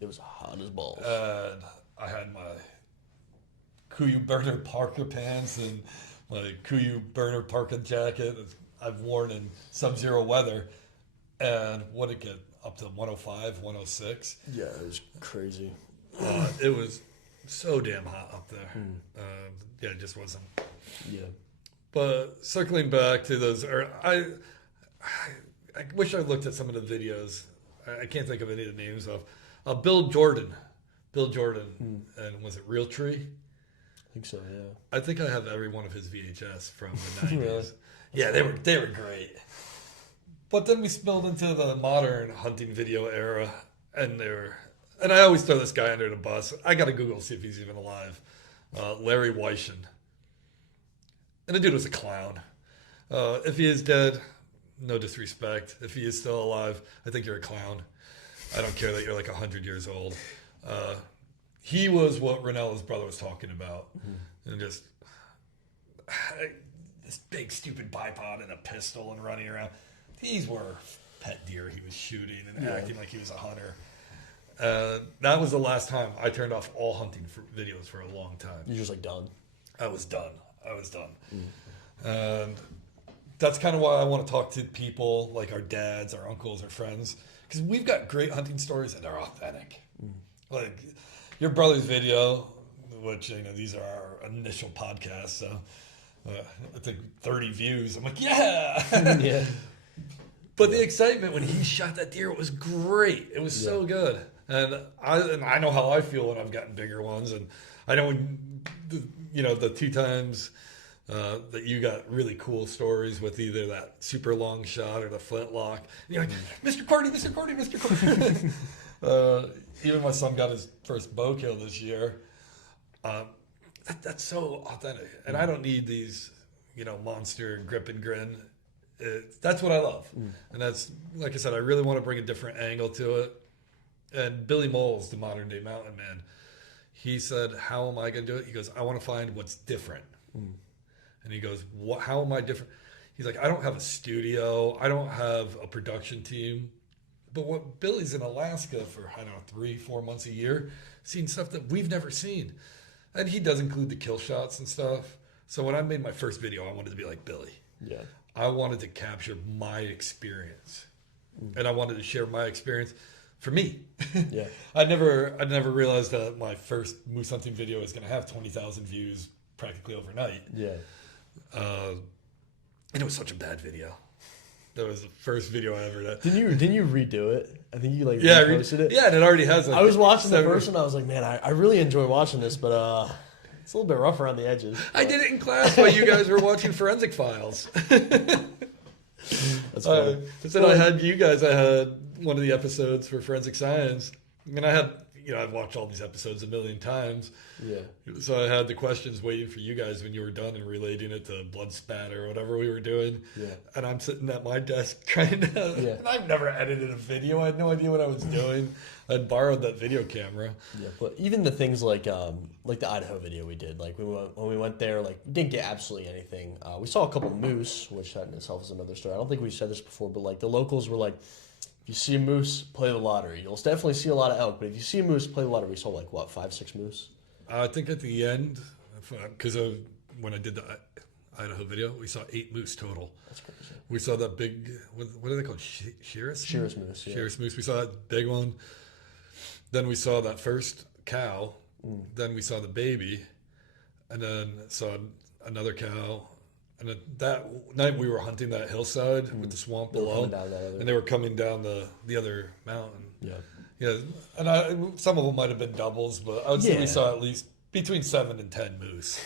It was hot as balls. And I had my Kuiu Burner Parka pants and my Kuiu Burner Parka jacket I've worn in sub-zero weather. And what did it get? Up to 105, 106. Yeah, it was crazy. It was so damn hot up there. It just wasn't. Yeah. But circling back to those, I wish I looked at some of the videos. I can't think of any of the names of Bill Jordan. Bill Jordan, and was it Realtree? I think so. Yeah. I think I have every one of his VHS from the 90s. Really? Yeah, they were great. But then we spilled into the modern hunting video era, and I always throw this guy under the bus. I got to Google to see if he's even alive. Larry Weishan. And the dude was a clown. If he is dead, no disrespect. If he is still alive, I think you're a clown. I don't care that you're like 100 years old. He was what Rinnella's brother was talking about. And just this big stupid bipod and a pistol and running around. These were pet deer he was shooting and acting like he was a hunter. That was the last time I turned off all hunting videos for a long time. You're just like done. I was done. And that's kind of why I want to talk to people like our dads, our uncles, our friends, because we've got great hunting stories and they're authentic. Like your brother's video, which these are our initial podcasts, so I think 30 views. I'm like, yeah. Yeah. But the excitement when he shot that deer was great. It was so good. And I know how I feel when I've gotten bigger ones. And I know when, the 2 times that you got really cool stories with either that super long shot or the flintlock. And you're like, Mr. Carty. Even my son got his first bow kill this year. That's so authentic. And I don't need these, monster grip and grin. That's what I love. And that's, like I said, I really want to bring a different angle to it. And Billy Moles, the modern day mountain man, he said, how am I going to do it? He goes, I want to find what's different. And he goes, how am I different? He's like, I don't have a studio. I don't have a production team. But what Billy's in Alaska for, 3-4 months a year, seeing stuff that we've never seen. And he does include the kill shots and stuff. So when I made my first video, I wanted to be like Billy. Yeah. I wanted to capture my experience. And I wanted to share my experience for me. Yeah. I never realized that my first moose hunting video was going to have 20,000 views practically overnight. Yeah. And it was such a bad video. That was the first video I ever did. Didn't you redo it? I think you reposted it. Yeah, and it already has. I was watching the first one. I was like, man, I really enjoy watching this, but it's a little bit rough around the edges. But. I did it in class while you guys were watching Forensic Files. That's funny. Then I had you guys. I had one of the episodes for Forensic Science, and I had I've watched all these episodes a million times. Yeah. So I had the questions waiting for you guys when you were done and relating it to blood spatter or whatever we were doing. Yeah. And I'm sitting at my desk trying to. Yeah. And I've never edited a video. I had no idea what I was doing. I'd borrowed that video camera. Yeah, but even the things like the Idaho video we did, like when we went there, like we didn't get absolutely anything. We saw a couple moose, which that in itself is another story. I don't think we said this before, but like the locals were like, if you see a moose, play the lottery. You'll definitely see a lot of elk, but if you see a moose, play the lottery. We saw like, 5-6 moose? I think at the end, because when I did the Idaho video, we saw 8 moose total. That's crazy. We saw that big, what are they called? Shiras? Shiras moose, yeah. Shiras moose. We saw that big one. Then we saw that first cow. Then we saw the baby. And then saw another cow. And then that night we were hunting that hillside with the swamp below, and they were coming down the other mountain. Yeah, and some of them might have been doubles, but I would say we saw at least between 7 and 10 moose.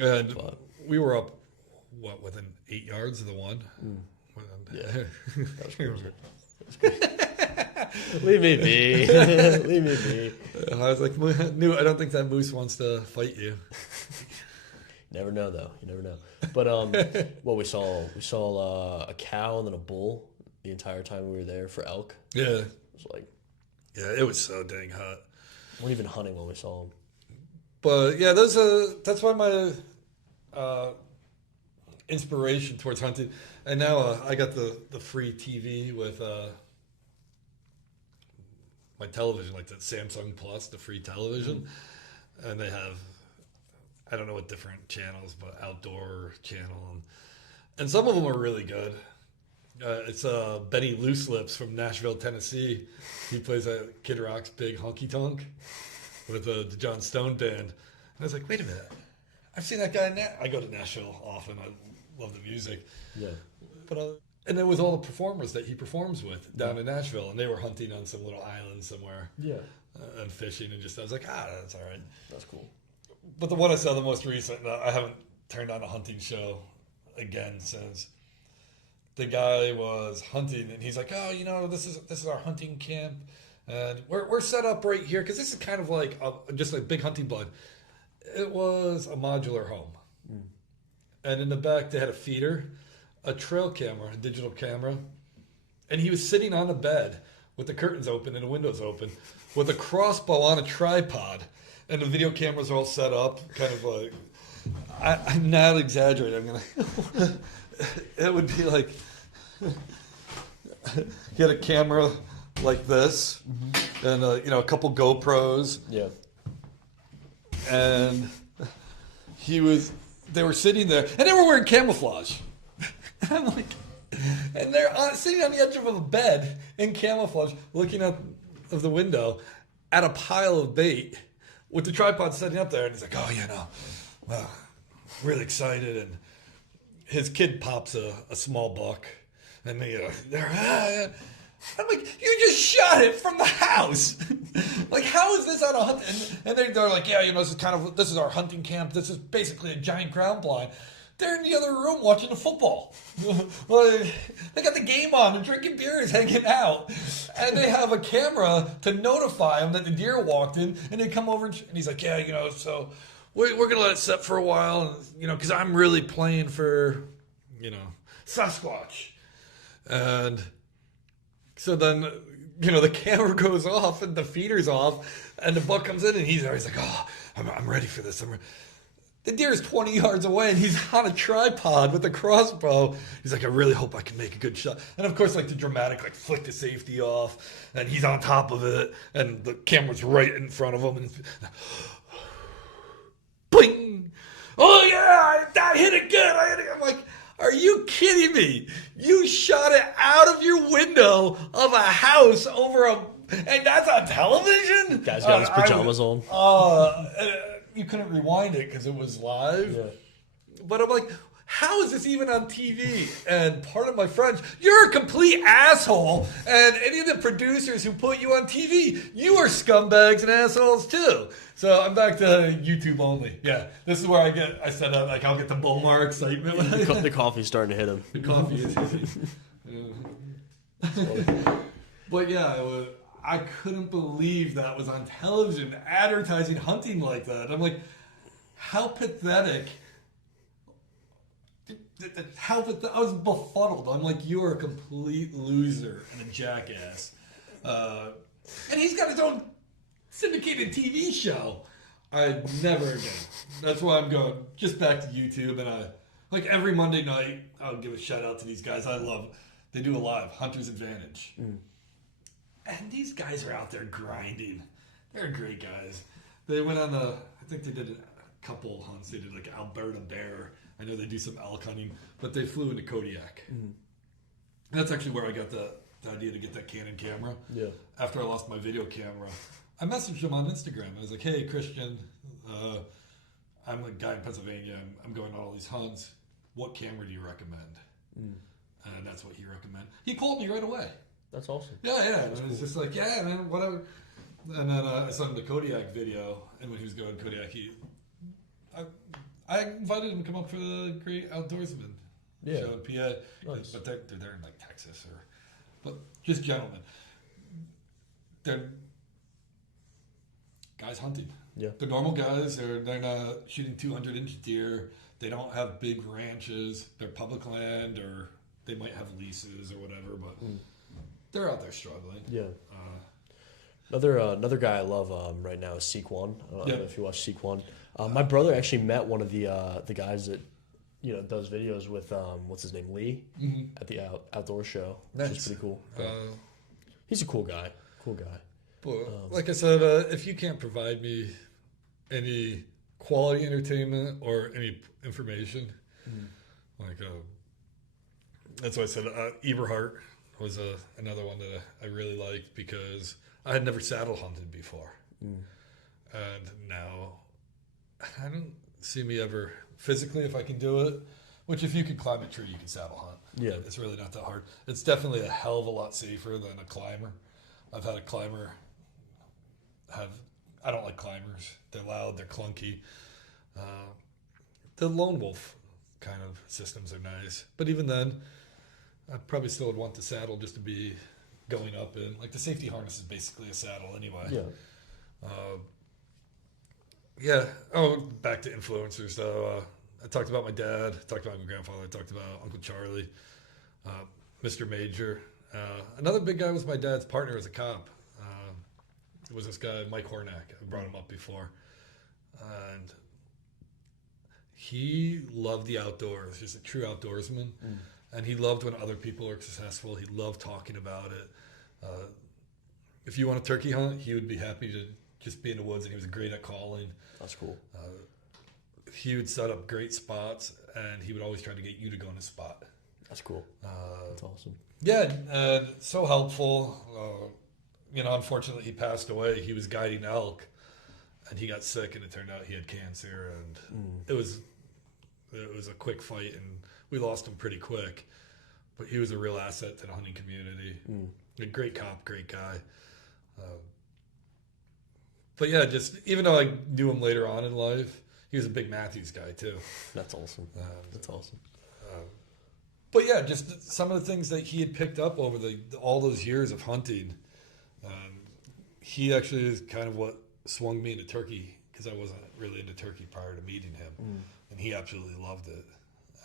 And we were up within 8 yards of the one. Yeah, that was crazy. Leave me be. Leave me be. I was like, I don't think that moose wants to fight you. Never know though. You never know. But we saw a cow and then a bull the entire time we were there for elk. Yeah. It was like, it was so dang hot. We weren't even hunting when we saw them. But yeah, that's why my inspiration towards hunting. And now I got the free TV with my television, like the Samsung Plus, the free television, and they have. I don't know what different channels, but outdoor channel. And some of them are really good. It's Benny Loose Lips from Nashville, Tennessee. He plays at Kid Rock's big honky tonk with the John Stone band. And I was like, wait a minute. I've seen that guy in I go to Nashville often. I love the music. Yeah. But and it was all the performers that he performs with down in Nashville, and they were hunting on some little island somewhere Yeah. and fishing, and I was like, that's all right. That's cool. But the one I saw the most recent, I haven't turned on a hunting show again since. The guy was hunting, and he's like, oh, this is our hunting camp, and we're set up right here because this is kind of like just a big hunting blind. It was a modular home, and in the back they had a feeder, a trail camera, a digital camera, and he was sitting on the bed with the curtains open and the windows open, with a crossbow on a tripod, and the video cameras are all set up, kind of like. I'm not exaggerating. I'm gonna. It would be like. He had a camera like this, and a couple GoPros. Yeah. And they were sitting there, and they were wearing camouflage. I'm like, and they're sitting on the edge of a bed in camouflage, looking out of the window at a pile of bait with the tripod setting up there. And he's like, well, really excited. And his kid pops a small buck, and they're. I'm like, you just shot it from the house. Like, how is this on a hunt? And they're like, this is our hunting camp. This is basically a giant ground blind. They're in the other room watching the football. Well, they got the game on. They're drinking beers, hanging out. And they have a camera to notify them that the deer walked in. And they come over, and he's like, so we're going to let it set for a while. And, because I'm really playing for, Sasquatch. And so then, the camera goes off and the feeder's off. And the buck comes in, and he's always like, I'm ready for this. The deer is 20 yards away, and he's on a tripod with a crossbow. He's like, I really hope I can make a good shot. And of course, like the dramatic, flick the safety off, and he's on top of it, and the camera's right in front of him, and bling! Oh yeah, I hit it good. I'm like, are you kidding me? You shot it out of your window of a house and that's on television? Guy's got his pajamas on. You couldn't rewind it because it was live. Yeah. But I'm like, how is this even on TV? And part of my French, you're a complete asshole. And any of the producers who put you on TV, you are scumbags and assholes too. So I'm back to YouTube only. Yeah, this is where I said I'll get the Bomar excitement. The coffee's starting to hit him. The coffee is hitting. But yeah, I couldn't believe that was on television, advertising hunting like that. I'm like, how pathetic. I was befuddled. I'm like, you're a complete loser and a jackass. And he's got his own syndicated TV show. Never again. That's why I'm going just back to YouTube. And every Monday night, I'll give a shout out to these guys. They do a live, Hunter's Advantage. And these guys are out there grinding. They're great guys. They went on I think they did a couple hunts. They did Alberta bear. I know they do some elk hunting, but they flew into Kodiak. That's actually where I got the idea to get that Canon camera. Yeah. After I lost my video camera, I messaged him on Instagram. I was like, hey, Christian, I'm a guy in Pennsylvania. I'm going on all these hunts. What camera do you recommend? And that's what he recommended. He called me right away. That's awesome. Yeah. And it was just like, yeah, man, whatever. And then I sent him the Kodiak video, and when he was going to Kodiak, I invited him to come up for the Great Outdoorsman show in PA. Nice. But they're there in Texas, but just gentlemen. They're guys hunting. Yeah. They're normal guys. They're not shooting 200-inch deer. They don't have big ranches. They're public land, or they might have leases or whatever, but they're out there struggling. Yeah. Another guy I love right now is Seek One. I don't know if you watch Seek One. My brother actually met one of the guys that does videos with what's his name, Lee, at the outdoor show, which is pretty cool. He's a cool guy. But like I said, if you can't provide me any quality entertainment or any information, that's why I said Eberhard was another one that I really liked because I had never saddle hunted before, and now see me ever physically if I can do it. Which, if you can climb a tree, you can saddle hunt. Yeah. It's really not that hard. It's definitely a hell of a lot safer than a climber. I've had a climber I don't like climbers. They're loud, they're clunky. The lone wolf kind of systems are nice. But even then, I probably still would want the saddle just to be going up in. Like, the safety harness is basically a saddle anyway. Yeah. Yeah. Oh, back to influencers, though. I talked about my dad, talked about my grandfather, I talked about Uncle Charlie, Mr. Major. Another big guy was my dad's partner as a cop. It was this guy, Mike Hornack. I brought him up before. And he loved the outdoors. He's a true outdoorsman. And he loved when other people are successful. He loved talking about it. If you want a turkey hunt, he would be happy to just be in the woods, and he was great at calling. That's cool. He would set up great spots, and he would always try to get you to go in a spot. That's cool. That's awesome. Yeah, and so helpful. Unfortunately, he passed away. He was guiding elk, and he got sick, and it turned out he had cancer, and it was a quick fight, and we lost him pretty quick. But he was a real asset to the hunting community. A great cop, great guy. But yeah, just even though I knew him later on in life, he was a big Matthews guy too. That's awesome. That's awesome. But yeah, just some of the things that he had picked up over all those years of hunting. He actually is kind of what swung me into turkey, because I wasn't really into turkey prior to meeting him. And he absolutely loved it.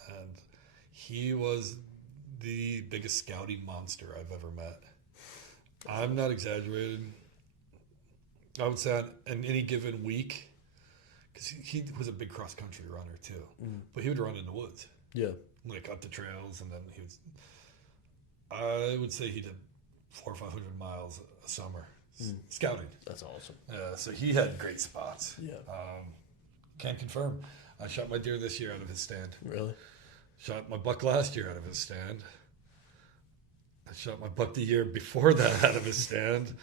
And he was the biggest scouting monster I've ever met. I'm not exaggerating. I would say on any given week, because he was a big cross-country runner too, but he would run in the woods. Yeah. Like up the trails, and then I would say he did 400 or 500 miles a summer scouting. That's awesome. So he had great spots. Yeah. Can confirm. I shot my deer this year out of his stand. Really? Shot my buck last year out of his stand. I shot my buck the year before that out of his stand.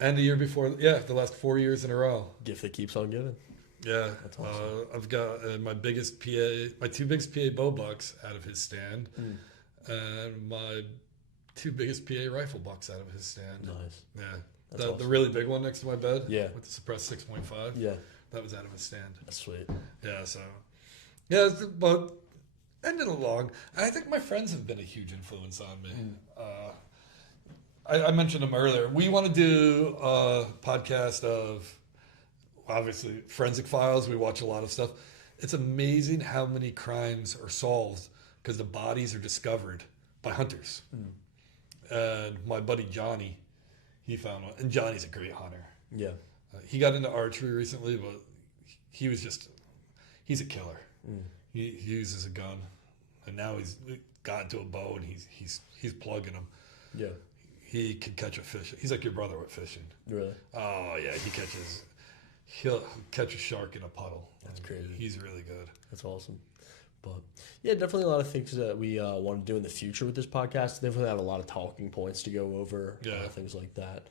And the year before, the last 4 years in a row. Gift that keeps on giving. Yeah. That's awesome. I've got my two biggest PA bow bucks out of his stand. And my two biggest PA rifle bucks out of his stand. Nice. Yeah. That's The awesome. really big one next to my bed. Yeah. With the suppressed 6.5. Yeah. That was out of his stand. That's sweet. Yeah, so. Yeah, but ended along. I think my friends have been a huge influence on me. I mentioned them earlier. We want to do a podcast of, obviously, forensic files. We watch a lot of stuff. It's amazing how many crimes are solved because the bodies are discovered by hunters. And my buddy Johnny, he found one. And Johnny's a great hunter. Yeah. He got into archery recently, but he's a killer. He uses a gun, and now he's got into a bow, and he's plugging them. Yeah. He can catch a fish. He's like your brother with fishing. Really? Oh yeah, he'll catch a shark in a puddle. That's crazy. He's really good. That's awesome. But yeah, definitely a lot of things that we want to do in the future with this podcast. Definitely have a lot of talking points to go over. Yeah. Things like that.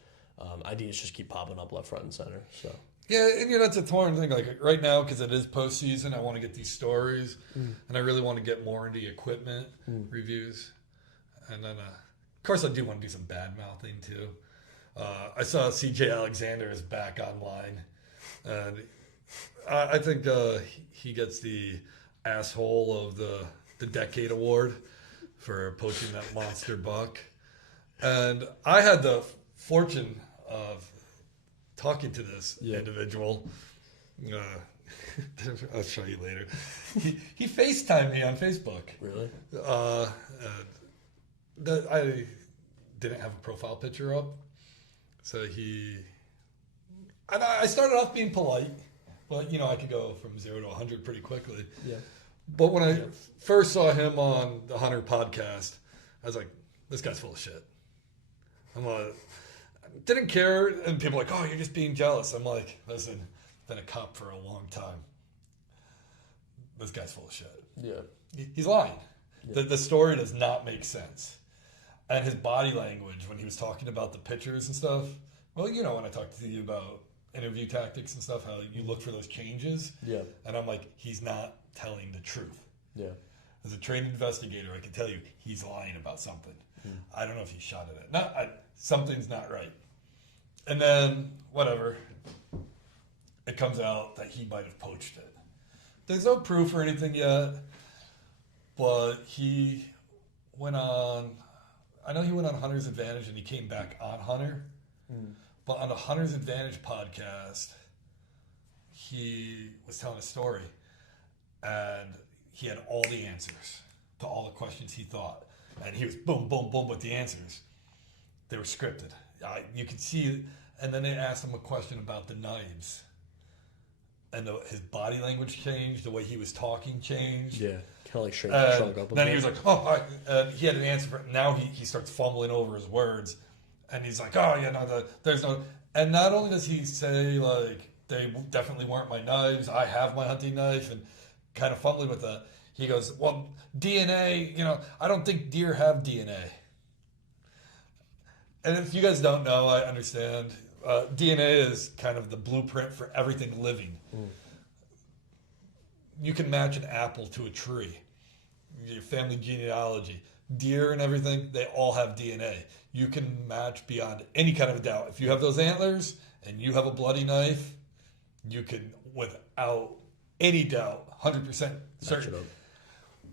Ideas just keep popping up left, right, and center. So. Yeah, and it's a torn thing. Like right now, because it is postseason, I want to get these stories, and I really want to get more into equipment reviews, and then of course I do want to do some bad mouthing too. I saw CJ Alexander is back online, and I think he gets the asshole of the decade award for poaching that monster buck, and I had the fortune of talking to this individual. I'll show you later. He FaceTimed me on Facebook. Really? I didn't have a profile picture up, so I started off being polite, but I could go from 0 to 100 pretty quickly. Yeah. But when I first saw him on the Hunter podcast, I was like, this guy's full of shit. Didn't care, and people are like, oh, you're just being jealous. I'm like, listen, been a cop for a long time. This guy's full of shit. Yeah. He's lying. Yeah. The story does not make sense. And his body language when he was talking about the pictures and stuff, well, when I talked to you about interview tactics and stuff, how you look for those changes. Yeah. And I'm like, he's not telling the truth. Yeah. As a trained investigator, I can tell you he's lying about something. I don't know if he shot at it. Something's not right. And then, whatever, it comes out that he might have poached it. There's no proof or anything yet, but he went on, I know he went on Hunter's Advantage and he came back on Hunter. But on the Hunter's Advantage podcast, he was telling a story, and he had all the answers to all the questions he thought. And he was boom, boom, boom with the answers. They were scripted. You could see, and then they asked him a question about the knives. And his body language changed, the way he was talking changed. Yeah, kind of like shrunk up. Then he was like, and he had an answer for it. Now he starts fumbling over his words. And he's like, oh, yeah, no, there's no... And not only does he say, like, they definitely weren't my knives, I have my hunting knife, and kind of fumbling with that, he goes, well, DNA, I don't think deer have DNA. And if you guys don't know, I understand. DNA is kind of the blueprint for everything living. You can match an apple to a tree, your family genealogy. Deer and everything, they all have DNA. You can match beyond any kind of a doubt. If you have those antlers and you have a bloody knife, you can, without any doubt, 100% certain.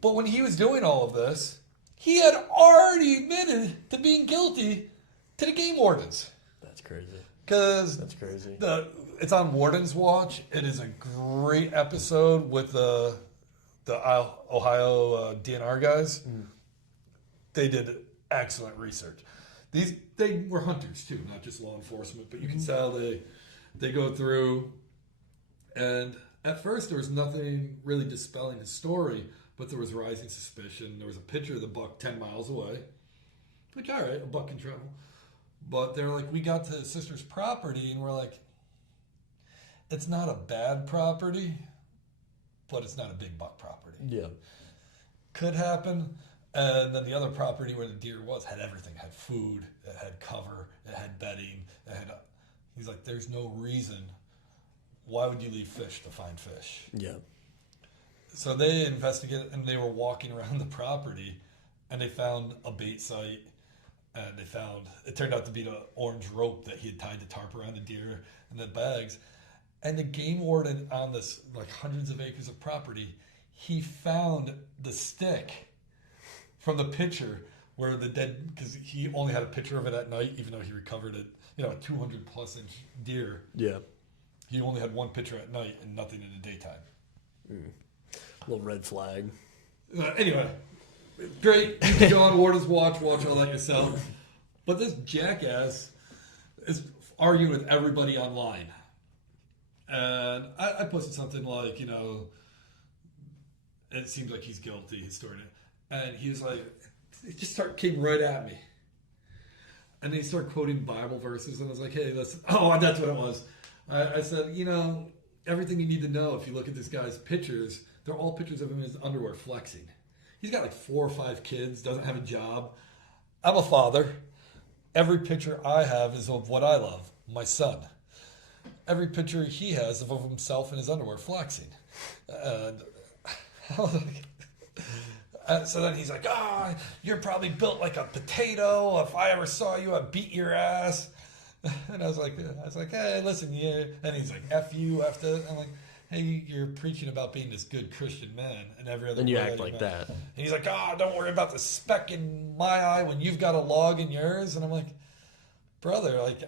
But when he was doing all of this, he had already admitted to being guilty to the game wardens. That's crazy. That's crazy. It's on Warden's Watch. It is a great episode with the Ohio DNR guys. They did excellent research. They were hunters too, not just law enforcement. But you can tell they go through, and at first there was nothing really dispelling his story, but there was rising suspicion. There was a picture of the buck 10 miles away, which all right, a buck can travel. But they're like, we got to his sister's property, and we're like, it's not a bad property, but it's not a big buck property. Yeah. Could happen. And then the other property where the deer was had everything. It had food, it had cover, it had bedding. He's like, there's no reason. Why would you leave fish to find fish? Yeah. So they investigated, and they were walking around the property, and they found a bait site. And it turned out to be the orange rope that he had tied the tarp around the deer and the bags. And the game warden on this, like, hundreds of acres of property, he found the stick from the picture where the dead, because he only had a picture of it at night, even though he recovered it, a 200 plus inch deer. Yeah. He only had one picture at night and nothing in the daytime. Little red flag. Anyway, great. You can go on Warden's Watch all that yourself. But this jackass is arguing with everybody online. And I posted something like, it seems like he's guilty, his story. And he was like, he just came right at me. And then he started quoting Bible verses, and I was like, hey, listen. Oh, that's what it was. I said, everything you need to know, if you look at this guy's pictures, they're all pictures of him in his underwear flexing. He's got like 4 or 5 kids, doesn't have a job. I'm a father. Every picture I have is of what I love, my son. Every picture he has of himself in his underwear flexing. And I was like, so then he's like, you're probably built like a potato. If I ever saw you, I'd beat your ass. And I was like, hey, listen, yeah. And he's like, F you, F this. I'm like, hey, you're preaching about being this good Christian man, and every other. And you act like that. And he's like, don't worry about the speck in my eye when you've got a log in yours. And I'm like, brother, like,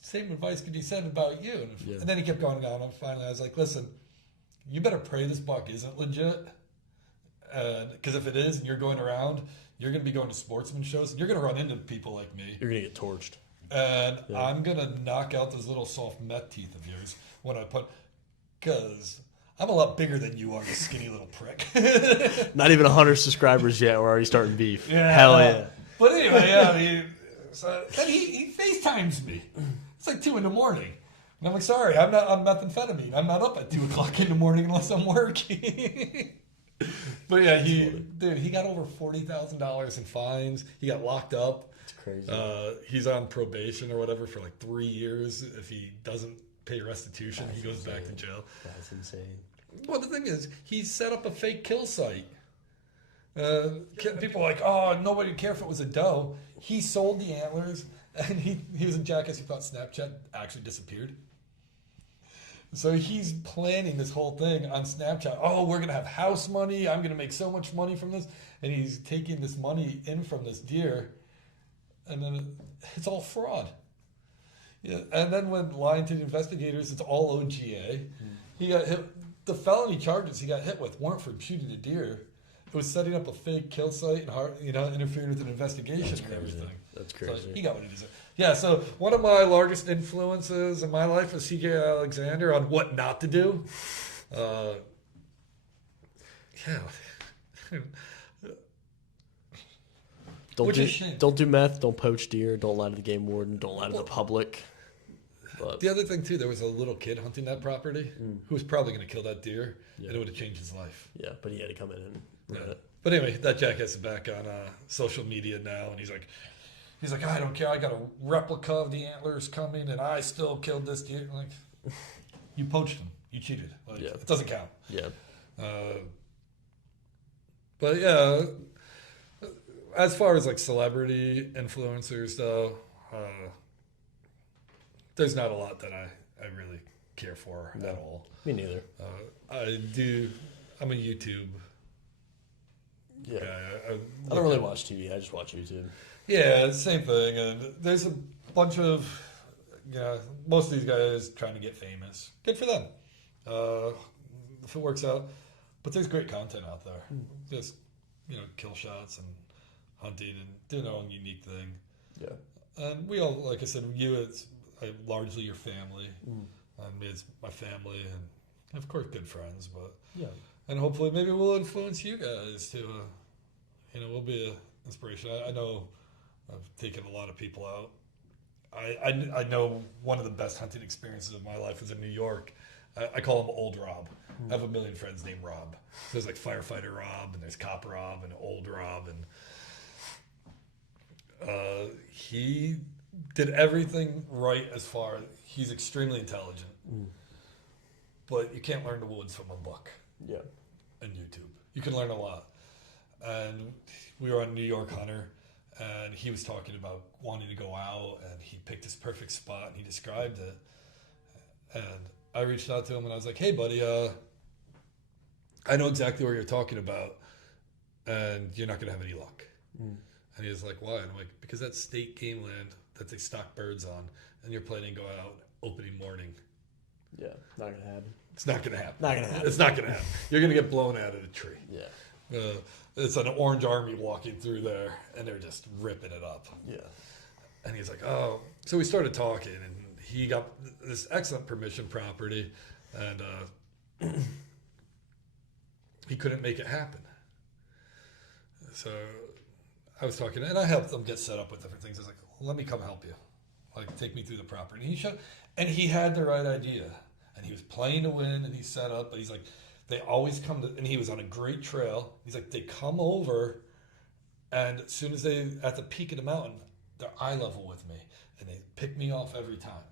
same advice could be said about you. And then he kept going down. And finally, I was like, listen, you better pray this buck isn't legit. Because if it is, and you're going around, you're going to be going to sportsman shows, and you're going to run into people like me. You're going to get torched. And I'm going to knock out those little soft meth teeth of yours when I put... Because I'm a lot bigger than you are, you skinny little prick. Not even 100 subscribers yet. We're already starting beef. Yeah. Hell yeah. But anyway, then he FaceTimes me. It's like 2 in the morning. And I'm like, sorry, I'm not on methamphetamine. I'm not up at 2 o'clock in the morning unless I'm working. But yeah, he got over $40,000 in fines. He got locked up. It's crazy. He's on probation or whatever for like 3 years if he doesn't pay restitution. He goes back to jail. That's insane. Well, the thing is, he set up a fake kill site. People are like, oh, nobody would care if it was a doe. He sold the antlers, and he was a jackass who thought Snapchat actually disappeared. So he's planning this whole thing on Snapchat. Oh, we're going to have house money. I'm going to make so much money from this. And he's taking this money in from this deer, and then it's all fraud. Yeah, and then when lying to the investigators, it's all OGA. He got hit. The felony charges he got hit with weren't for shooting a deer. It was setting up a fake kill site and interfering with an investigation and everything. That's crazy. So he got what he deserved. Yeah, so one of my largest influences in my life was C.J. Alexander on what not to do. Don't do meth. Don't poach deer. Don't lie to the game warden. Don't lie to the public. But the other thing too, there was a little kid hunting that property who was probably going to kill that deer, and it would have changed his life. yeah, but he had to come in and run it. But anyway, that jackass is back on social media now, and he's like, I don't care. I got a replica of the antlers coming, and I still killed this deer. I'm like, you poached him. You cheated. Like, it doesn't count. Yeah. But yeah, as far as like celebrity influencers though, there's not a lot that I really care for at all. Me neither. I'm a YouTube Yeah. guy. I don't really watch TV. I just watch YouTube. Yeah, same thing. And there's a bunch of, most of these guys trying to get famous. Good for them. If it works out. But there's great content out there. Just, kill shots and hunting and doing their own unique thing. Yeah. And we all, like I said, it's largely your family. And me, it's my family and, of course, good friends. But Yeah. and hopefully maybe we'll influence you guys to, we'll be an inspiration. I know I've taken a lot of people out. I know one of the best hunting experiences of my life was in New York. I call him Old Rob. I have a million friends named Rob. So there's like Firefighter Rob, and there's Cop Rob, and Old Rob, and he did everything right as far. He's extremely intelligent, but you can't learn the woods from a book. Yeah. And YouTube. You can learn a lot. And we were on New York Hunter, and he was talking about wanting to go out, and he picked his perfect spot, and he described it. And I reached out to him, and I was like, hey, buddy, I know exactly what you're talking about, and you're not going to have any luck. And he was like, why? And I'm like, because that's state game land that they stock birds on, and you're planning to go out opening morning. Yeah. Not going to happen. It's not going to happen. Not going to happen. It's not going to happen. You're going to get blown out of a tree. Yeah. It's an orange army walking through there, and they're just ripping it up. Yeah. And he's like, oh. So we started talking, and he got this excellent permission property, and he couldn't make it happen. So I was talking, and I helped them get set up with different things. I was like, let me come help you. Like, take me through the property. And he had the right idea. And he was playing to win, and he set up, but he's like, they always come to, and he was on a great trail. He's like, they come over, and as soon as they, at the peak of the mountain, they're eye level with me, and they pick me off every time.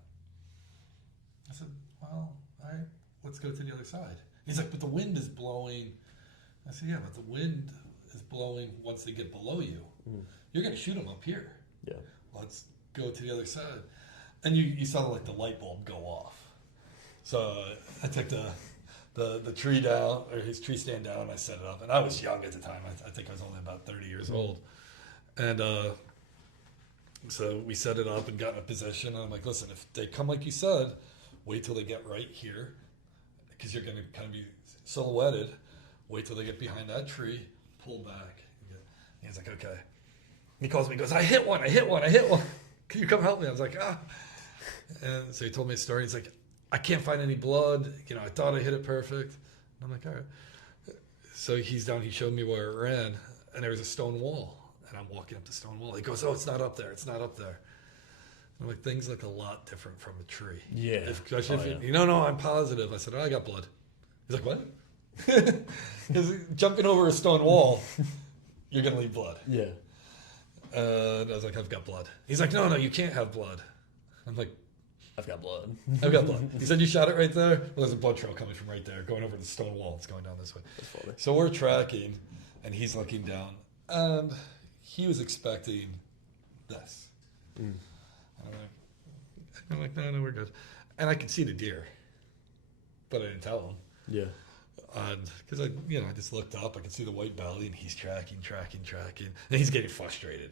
I said, well, all right, let's go to the other side. He's like, but the wind is blowing. I said, yeah, but the wind is blowing once they get below you. You're going to shoot them up here. Yeah. Let's go to the other side. And you saw like the light bulb go off. So I took the tree down, or his tree stand down, and I set it up. And I was young at the time. I think I was only about 30 years old. And so we set it up and got in a position. And I'm like, listen, if they come like you said, wait till they get right here, because you're going to kind of be silhouetted. Wait till they get behind that tree, pull back. And he's like, okay. He calls me, he goes, I hit one. Can you come help me? I was like, ah. And so he told me a story. He's like, I can't find any blood. I thought I hit it perfect. And I'm like, all right. So he's down. He showed me where it ran, and there was a stone wall. And I'm walking up the stone wall. He goes, oh, it's not up there. It's not up there. I'm like, things look a lot different from a tree. Yeah. Especially if no, I'm positive. I said, oh, I got blood. He's like, what? Because jumping over a stone wall, you're going to leave blood. Yeah. And I was like, I've got blood. He's like, no, you can't have blood. I'm like, I've got blood. I've got blood. He said, you shot it right there? Well, there's a blood trail coming from right there, going over the stone wall. It's going down this way. That's funny. So we're tracking, and he's looking down, and he was expecting this. And I'm like, no, we're good. And I could see the deer, but I didn't tell him. Yeah. And because I just looked up, I could see the white belly, and he's tracking, and he's getting frustrated.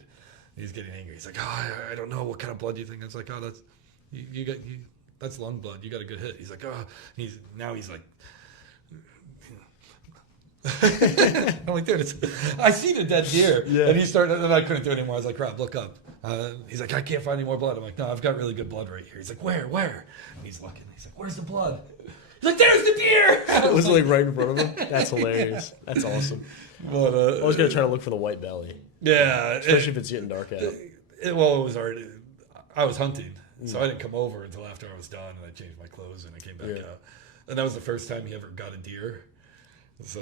He's getting angry. He's like, oh, I don't know, what kind of blood do you think? I was like, oh, that's that's lung blood. You got a good hit. He's like, oh, he's like. I'm like, dude, I see the dead deer. Yeah. And he started, and I couldn't do it anymore. I was like, Rob, look up. He's like, I can't find any more blood. I'm like, no, I've got really good blood right here. He's like, where? And he's looking. He's like, where's the blood? He's like, there's the deer. Was it like right in front of him? That's hilarious. That's awesome. But, I was gonna try to look for the white belly, yeah, especially if it's getting dark out. it was already. I was hunting, so I didn't come over until after I was done, and I changed my clothes and I came back out. And that was the first time he ever got a deer. So,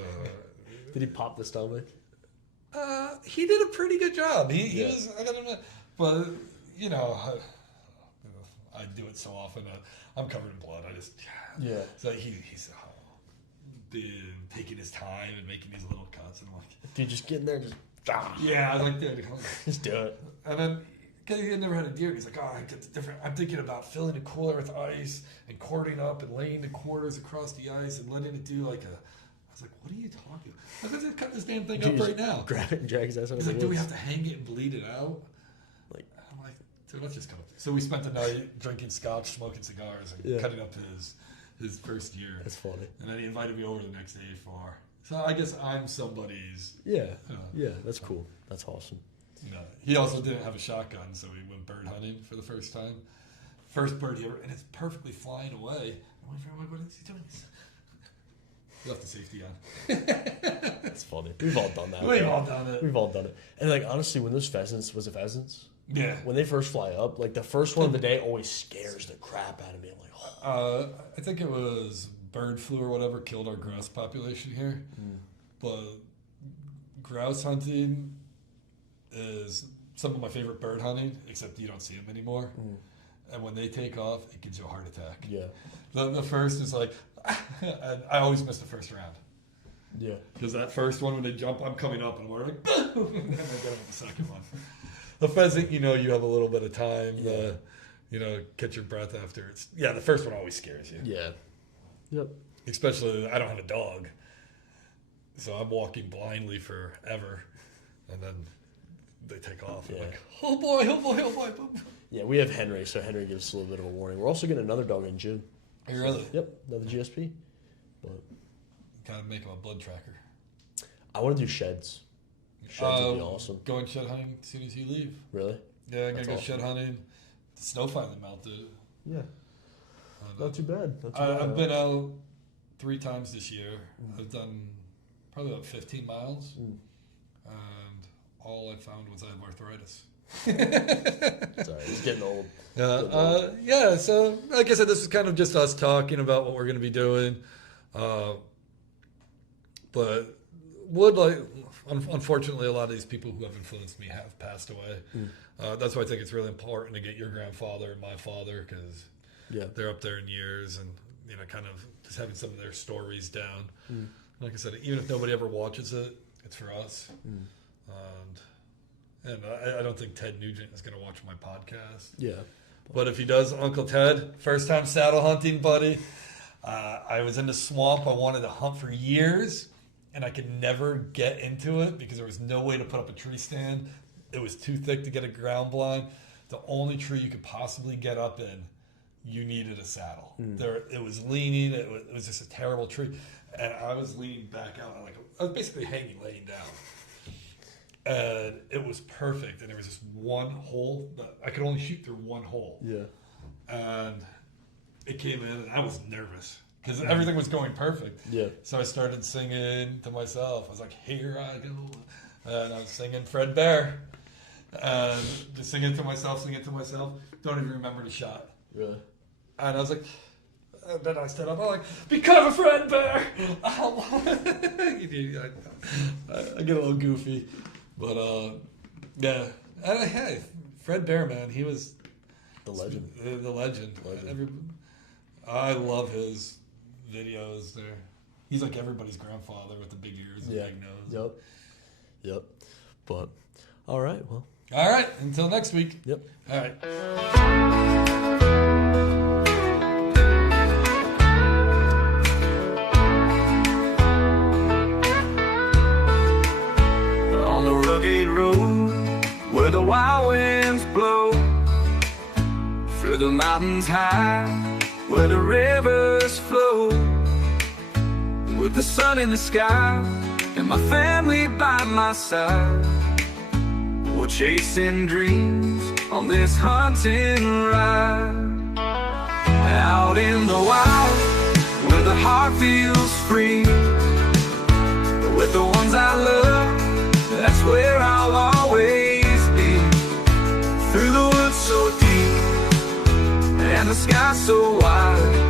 Did he pop the stomach? he did a pretty good job. He was. I gotta admit, but I do it so often. I'm covered in blood. I just So he's been taking his time and making these little cuts, and I'm like, Dude, just get in there and just yeah. I was like, dude, just do it. and then. Because he had never had a deer, he's like, oh, I get the different. I'm thinking about filling the cooler with ice and cording up and laying the quarters across the ice and letting it do like a. I was like, what are you talking about? I'm going to cut this damn thing up right now. Grab it and drag his ass out of He's the like, do we woods. have to hang it and bleed it out? Like, I'm like, dude, let's just cut it. So we spent the night drinking scotch, smoking cigars, and cutting up his first year. That's funny. And then he invited me over the next day for. So I guess I'm somebody's. Yeah, that's cool. That's awesome. No, he also didn't have a shotgun, so we went bird hunting for the first time. First bird he ever, and it's perfectly flying away. I'm like, what is he doing? He left the safety on. That's funny. We've all done that. We've all done it. We've all done it. And like honestly, when those pheasants, was it pheasants? Yeah. When they first fly up, like the first one of the day always scares the crap out of me. I'm like, oh. I think it was bird flu or whatever killed our grouse population here. But grouse hunting is some of my favorite bird hunting, except you don't see them anymore. And when they take off, it gives you a heart attack. Yeah. The first is like, and I always miss the first round. Yeah. Because that first one, when they jump, I'm coming up and we're like, boom! And then I get on the second one. The pheasant, you have a little bit of time to, catch your breath after. The first one always scares you. Yeah. Yep. Especially, I don't have a dog. So I'm walking blindly forever. And then they take off. I'm like, oh boy. Yeah, we have Henry, so Henry gives us a little bit of a warning. We're also getting another dog in June. Are you really? Yep, another GSP. But Kind of make him a blood tracker. I want to do sheds. Sheds would be awesome. Going shed hunting as soon as you leave. Really? Yeah, I'm going to go awesome. shed hunting. The snow finally melted. Yeah. Not too bad. I've been out 3 times this year. I've done probably about 15 miles. And all I found was I have arthritis. Sorry, it's getting old. So like I said, this is kind of just us talking about what we're going to be doing. But unfortunately, a lot of these people who have influenced me have passed away. That's why I think it's really important to get your grandfather and my father, because they're up there in years, and kind of just having some of their stories down. Like I said, even if nobody ever watches it, it's for us. And I don't think Ted Nugent is going to watch my podcast. Yeah. But if he does, Uncle Ted, first time saddle hunting, buddy. I was in the swamp. I wanted to hunt for years, and I could never get into it because there was no way to put up a tree stand. It was too thick to get a ground blind. The only tree you could possibly get up in, you needed a saddle. It was leaning. It was just a terrible tree. And I was leaning back out. I was basically hanging, laying down. And it was perfect. And there was this one hole. I could only shoot through one hole. Yeah. And it came in, and I was nervous because everything was going perfect. Yeah. So I started singing to myself. I was like, here I go. And I was singing Fred Bear. And just singing to myself. Don't even remember the shot. Really? And I was like, and then I stood up. I'm like, because of Fred Bear. I get a little goofy. But, yeah. And, hey, Fred Bear, man, he was The legend. The legend. I love his videos there. He's like everybody's grandfather with the big ears and big nose. Yep. But, all right, well. All right, until next week. Yep. All right. On the rugged road where the wild winds blow, through the mountains high where the rivers flow, with the sun in the sky and my family by my side, we're chasing dreams on this hunting ride. Out in the wild where the heart feels free, with the ones I love, that's where I'll always be. Through the woods so deep and the sky so wide,